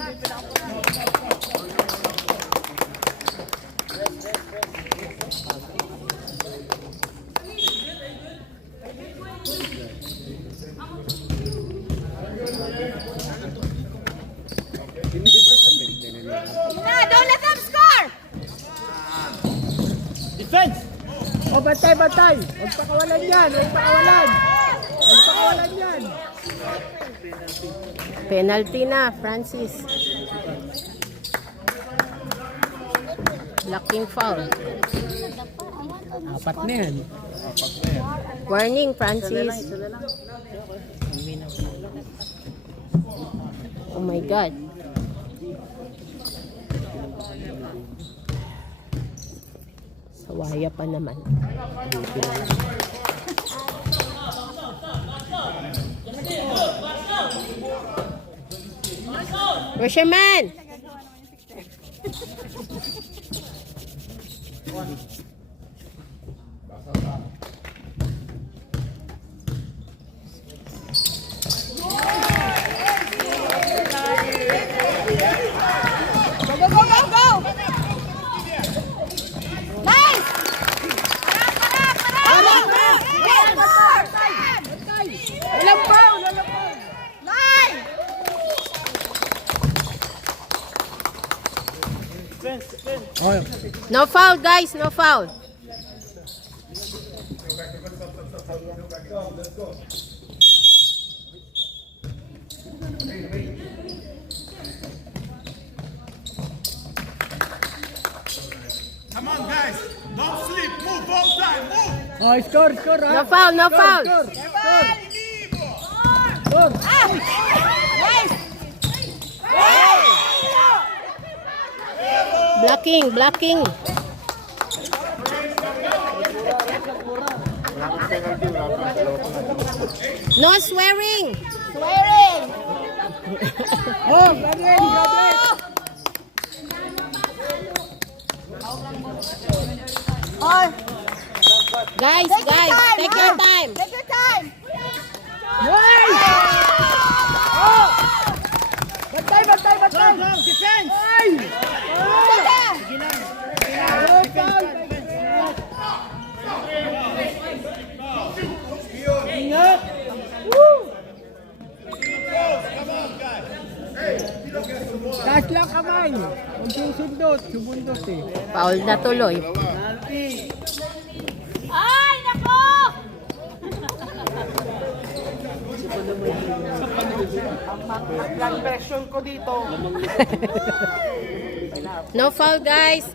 Tina, don't let them score! Defense! Oh, bantay, bantay! Huwag pakawalan yan! Huwag pakawalan! Huwag pakawalan yan! Penalty na, Francis. Blocking foul. Apat na yan. Warning, Francis. Oh my God. Sawaya pa naman. Fisherman! Go, go, go, go, go! Nice! Walang foul! Walang foul! Nice! Oh, No foul, guys. No foul. Come on, guys. Don't sleep. Move all time. Move. oh, score, score! No ha? foul, no Score, foul. Score, score, score! Ah! Nice! Bravo. Blocking, blocking. No swearing. Swearing. Oh, Gabriel, Gabriel. Oh, Guys, take your guys, time, take ha? your time. Take your time. Yay! Oh! Bantay, bantay, bantay! Defense! Ay! Ingat! Taas lang kamay. Huwag susundot. Sumundot eh. Foul na tuloy. Ay, nako! No foul, guys.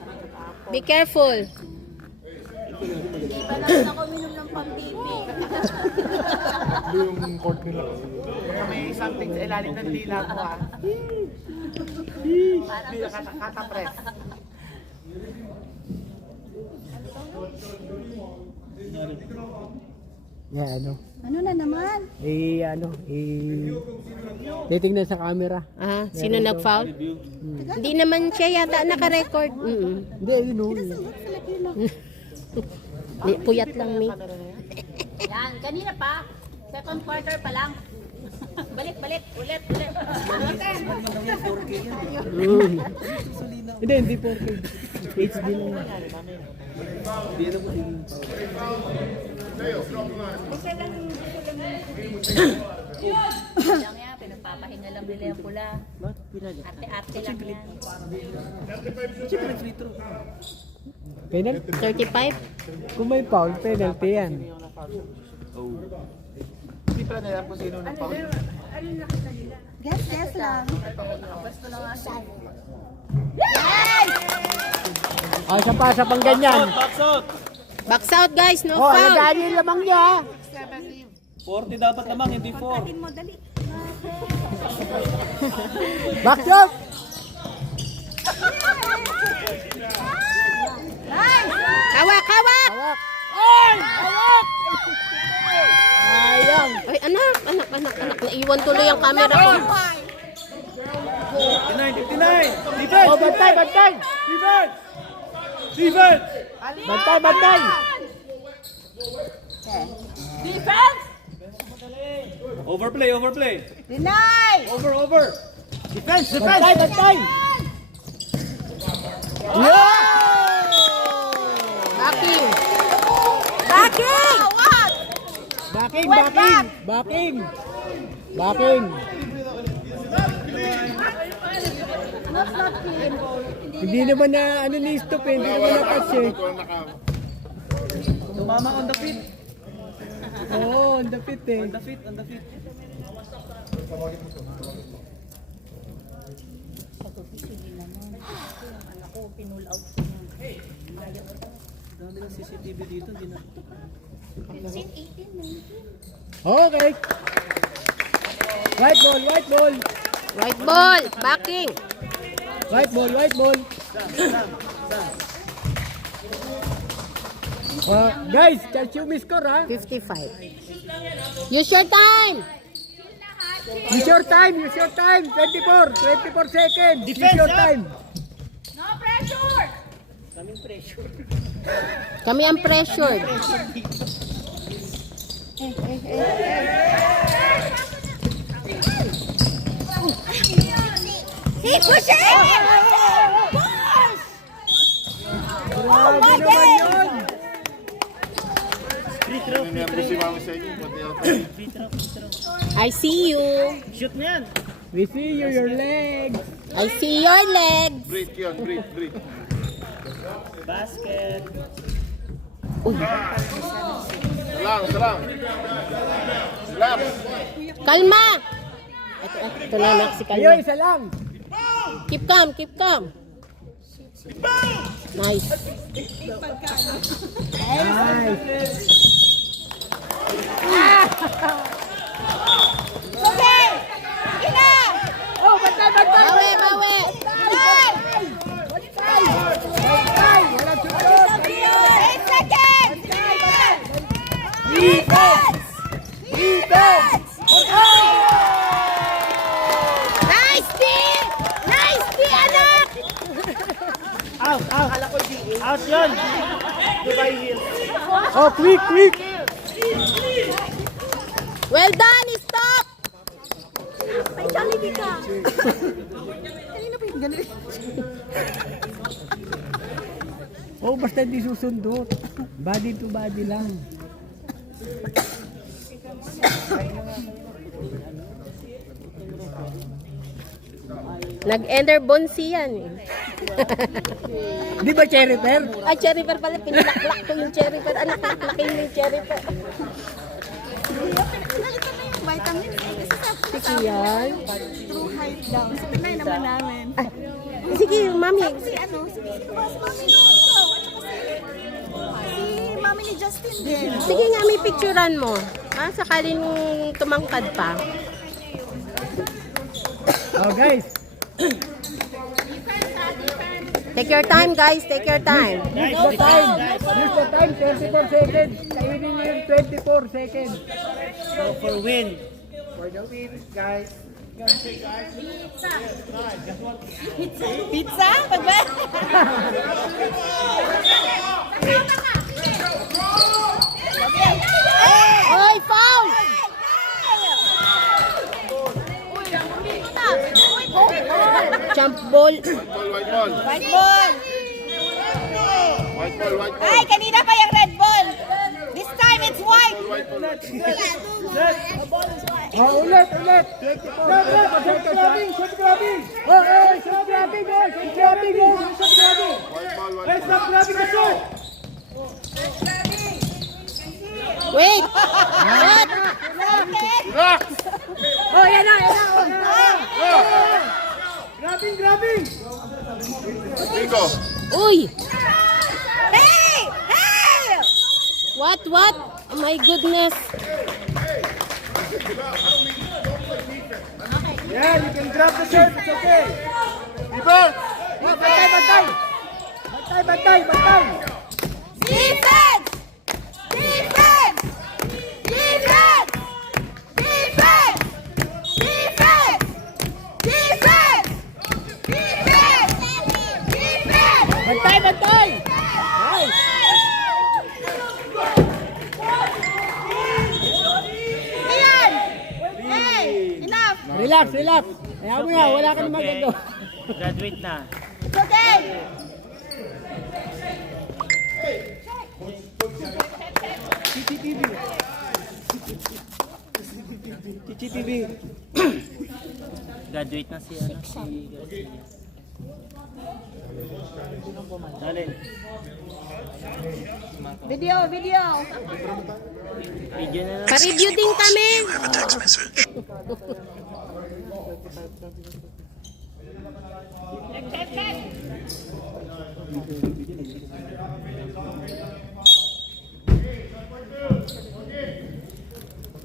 Be careful. Panahon ako minum ng pambibi. Yung court nila. May something sa ilalim ng dila ko ah. Katapres. Yeah, ano? Ano na naman? Titingnan sa camera. Ah, sino nag-foul? Hindi naman siya yata naka-record. Hindi, yun o. Puyat lang ni. Yan, kanina pa. Second quarter pa lang. Balik, balik. Ulit, ulit. Hindi 4K. HD lang. Lang yan, pinagpapahinga lang nila yung pula. Arte-arte lang yan. Penalty? 35? Kung may foul, penalty yan. Hindi pala nila kung sino ng foul. Guess lang. Ah, isa pang ganyan. Box out, guys. No Oh, foul. alagaan yung lamang niya. 40 dapat lamang, hindi 4. Back up! Hawak, hawak. Hawak! Ay! Hawak! Sayang! Ay, anak. Naiwan tuloy ang camera ko. 59, 59! Defense! Oh, bantay, bantay! Defense! Defense! Bantay, bantay! Defense! Overplay, overplay! Deny! Over! Defense! Bantay, bantay! Yeah! Backing. Backing! What? Backing, Went backing! Backing! Backing! Hindi naman na ano ni stop eh, hindi naman na-touch eh. Tumama on the feet. Oo, ang dapit eh. On the feet, on the feet. Dami ng CCTV dito, hindi na. Okay. White ball, white ball. Right ball. Backing. White ball, white ball. Guys, Chelsea score ha. 55. Use your time. Use your time, use your time. 24 seconds. Use your time. No pressure! Kami ang pressured. Keep pushing! Push! Grabe naman yun. Member si Mami sa inyo. Pati ako. I see you. We see you, your legs. I see your legs. Break yun, break. Basket. Salang. Slap. Kalma. Ito na, Max, si Ayo, Kalma. isa lang. Keep calm, keep calm. Nice. Nice. Okay! Sige na! Oh, bantay, bantay. Bawi, bawi. Bye! Taas yan. Dubai Hills. Oh, quick, quick. Well done, stop! May Jollibee ka. Kanina pa yung ganun. Oh, basta di susundot. Body to body lang. Nag-enter bonsi yan eh. Di ba cherry pear? Ay, cherry pear pala. Pinalaklak ko yung cherry pear. Anak, laki mo yung cherry pear. Nalito na yung vitamins. Kasi Sige yan. true height daw. So, tinay naman namin. Sige, mami. Si ano, si Boss Mami doon. Ikaw, at saka si Mami ni Justin din. Sige nga, may picturean mo. Ah, sakaling tumangkad pa. Oh, guys. Take your time, guys. Take your time. Use the time. Use the time. 24 seconds. Kainin nyo yung 24 seconds. Go for win. For the win, guys. Pizza? Pagba? Oy, foul! Jump ball. White ball. White ball. White ball, white ball. Ay, kanina pa yung red ball. This time it's white. Oh, ulit, ulit. 24 seconds. Shot grabbing. Oh, shot grabbing. Shot grabbing. Shot grabbing. White ball, white Hey, stop grabbing the shot. Wait! What? Relax! Oh, yan na, yan na. Grabbing, grabbing. Bingo! Uy! Hey! Hey! What? Oh my goodness. Yeah, you can grab the shirt. It's okay. Defense! Oh, bantay, bantay. Bantay, bantay, bantay. Defense! Defense! Defense! Defense! Defense! Defense! Defense! Defense! Bantay, bantay. Nice. Ayan! Hey! Enough! Relax, relax. Ayaw mo na, wala ka naman gando. Graduate na. It's okay! TTV. Graduate na si ano si Alin? Video! Video! Video na lang. Pa-review din kami. Have a text message.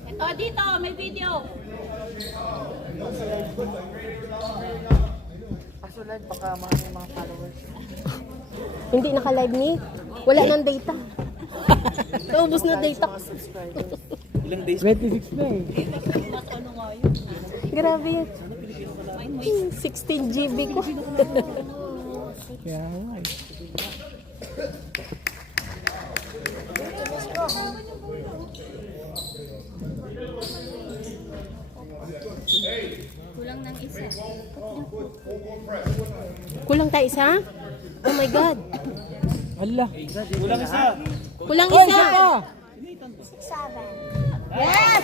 Ito, dito, may video. Hindi naka-live ni. Wala nang data. Naubos na data ko. 26 na eh. Grabe yun. 16 GB ko. Kaya nga eh. Kulang tayo isa? Oh my God. Allah. Kulang isa. Kulang Oh, isa. isa pa. Yes!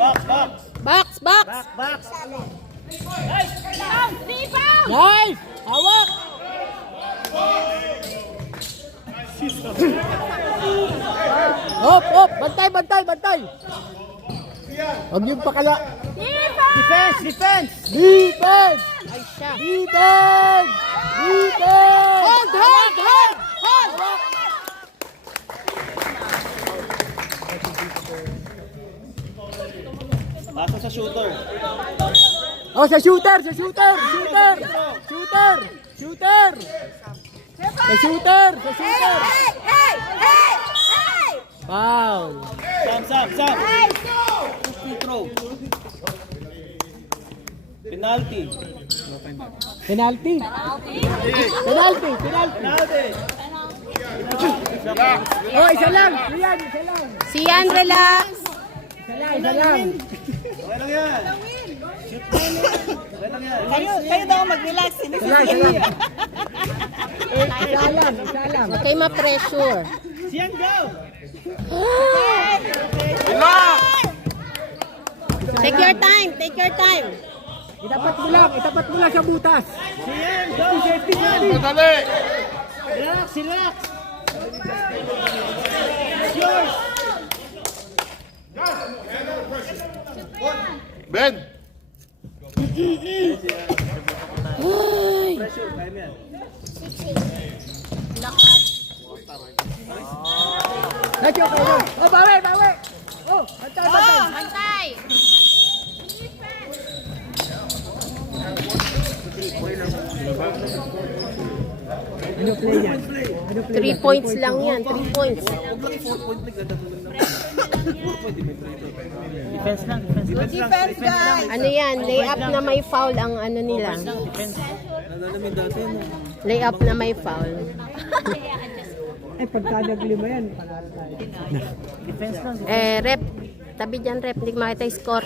Box. Box. Box. Nice. Hawak. Hop. Bantay, bantay, bantay. Huwag yung pakala. Defense. Defense. Ay siya. Defense. Hold. Paso sa shooter. Oh, sa shooter. Sa shooter. Hey! Hey! Hey! Hey! Foul. Sam. Hey! Free throw. Penalty. Penalty. Penalty. Penalty. Oh, isa lang. Yan, isa lang. Sian, relax. Isa lang. Okay lang yan. Okay lang yan. Kayo daw mag-relax. Isa lang. Isa lang. Huwag kayo ma-pressure. Sian, go! Take your time, take your time. Itapat mo lang sa butas. Sian, go! Safety, safety. Madali! Relax, relax. Ben! Pressure, kaya mo yan. Medyo kayo. Oh, bawi. Oh, bantay. Bantay! Ano play yan? 3 points lang yan, 3 points. Defense lang, defense lang. Defense, guys. Ano yan, layup na may foul ang ano nila. Nalalamig dati, no? Layup na may foul. Eh, pagka naglima yan, panalo tayo. Defense lang. Rep, tabi dyan rep, hindi ko makita yung score.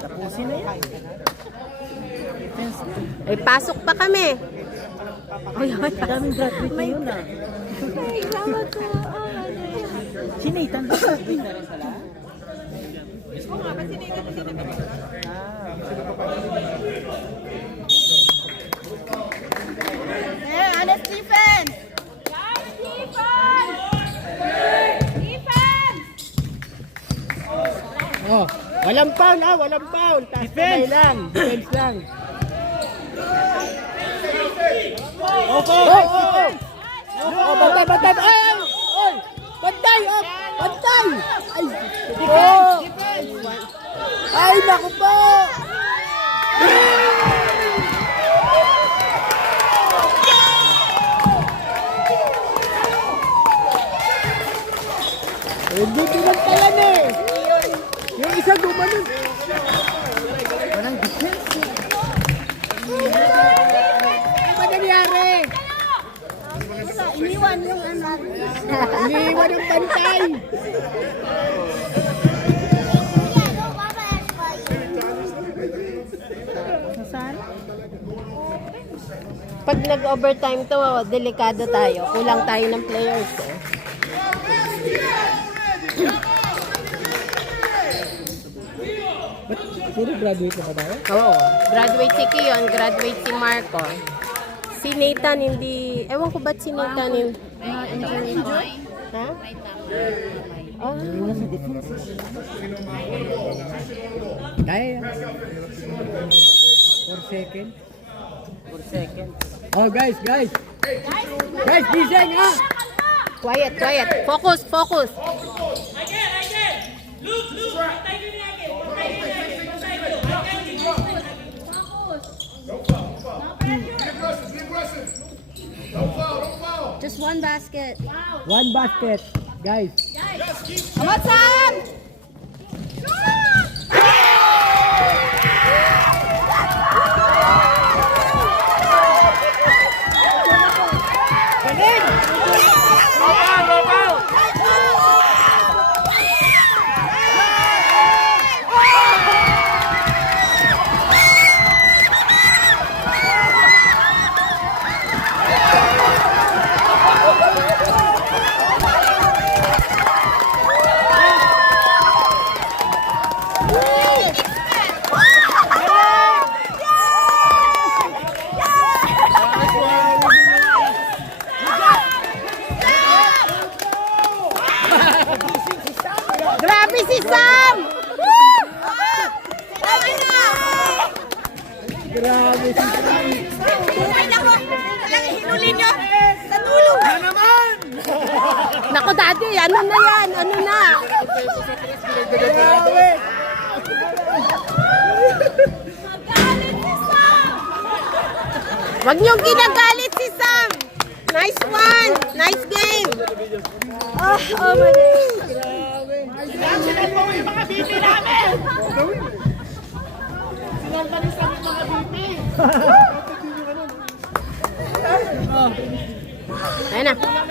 Tapusin na yan. Defense. Pasok pa kami. Daming graduate na yun, ah. Si Nathan ba graduate na rin sala? Honest defense. Defense. Oh, walang foul. Defense lang. Defense lang. Oh, bantay. Ay! Bantay! Ay! Oh! Ay, naku po! Hindi pinagtalan eh! Yung isa gumanon. Walang defense eh. Ano ba nangyari? Iniwan yung ano. Iniwan yung bantay. Pag nag-overtime to, delikado tayo. Kulang tayo ng players. Eh. Sino graduate na ba tayo? Oo. Graduate si Kion, graduate si Marco. Si Nathan hindi... Ewan ko ba't si Nathan hindi... Ha? Oh. Kaya yan. 4 seconds. 4 seconds. Oh, guys. Guys, gising ha! Quiet. Focus. Don't foul! Just one basket. One basket, guys. Come on, Sam! Grabe si Sam! Grabe si Ay, nako! Walang hinulin nyo! Sa dulo! Naku, daddy, ano na yan? Ano na? Grabe! Wag niyong ginagalit si Sam! Nice one! Nice game! Oh my God! Ayan na.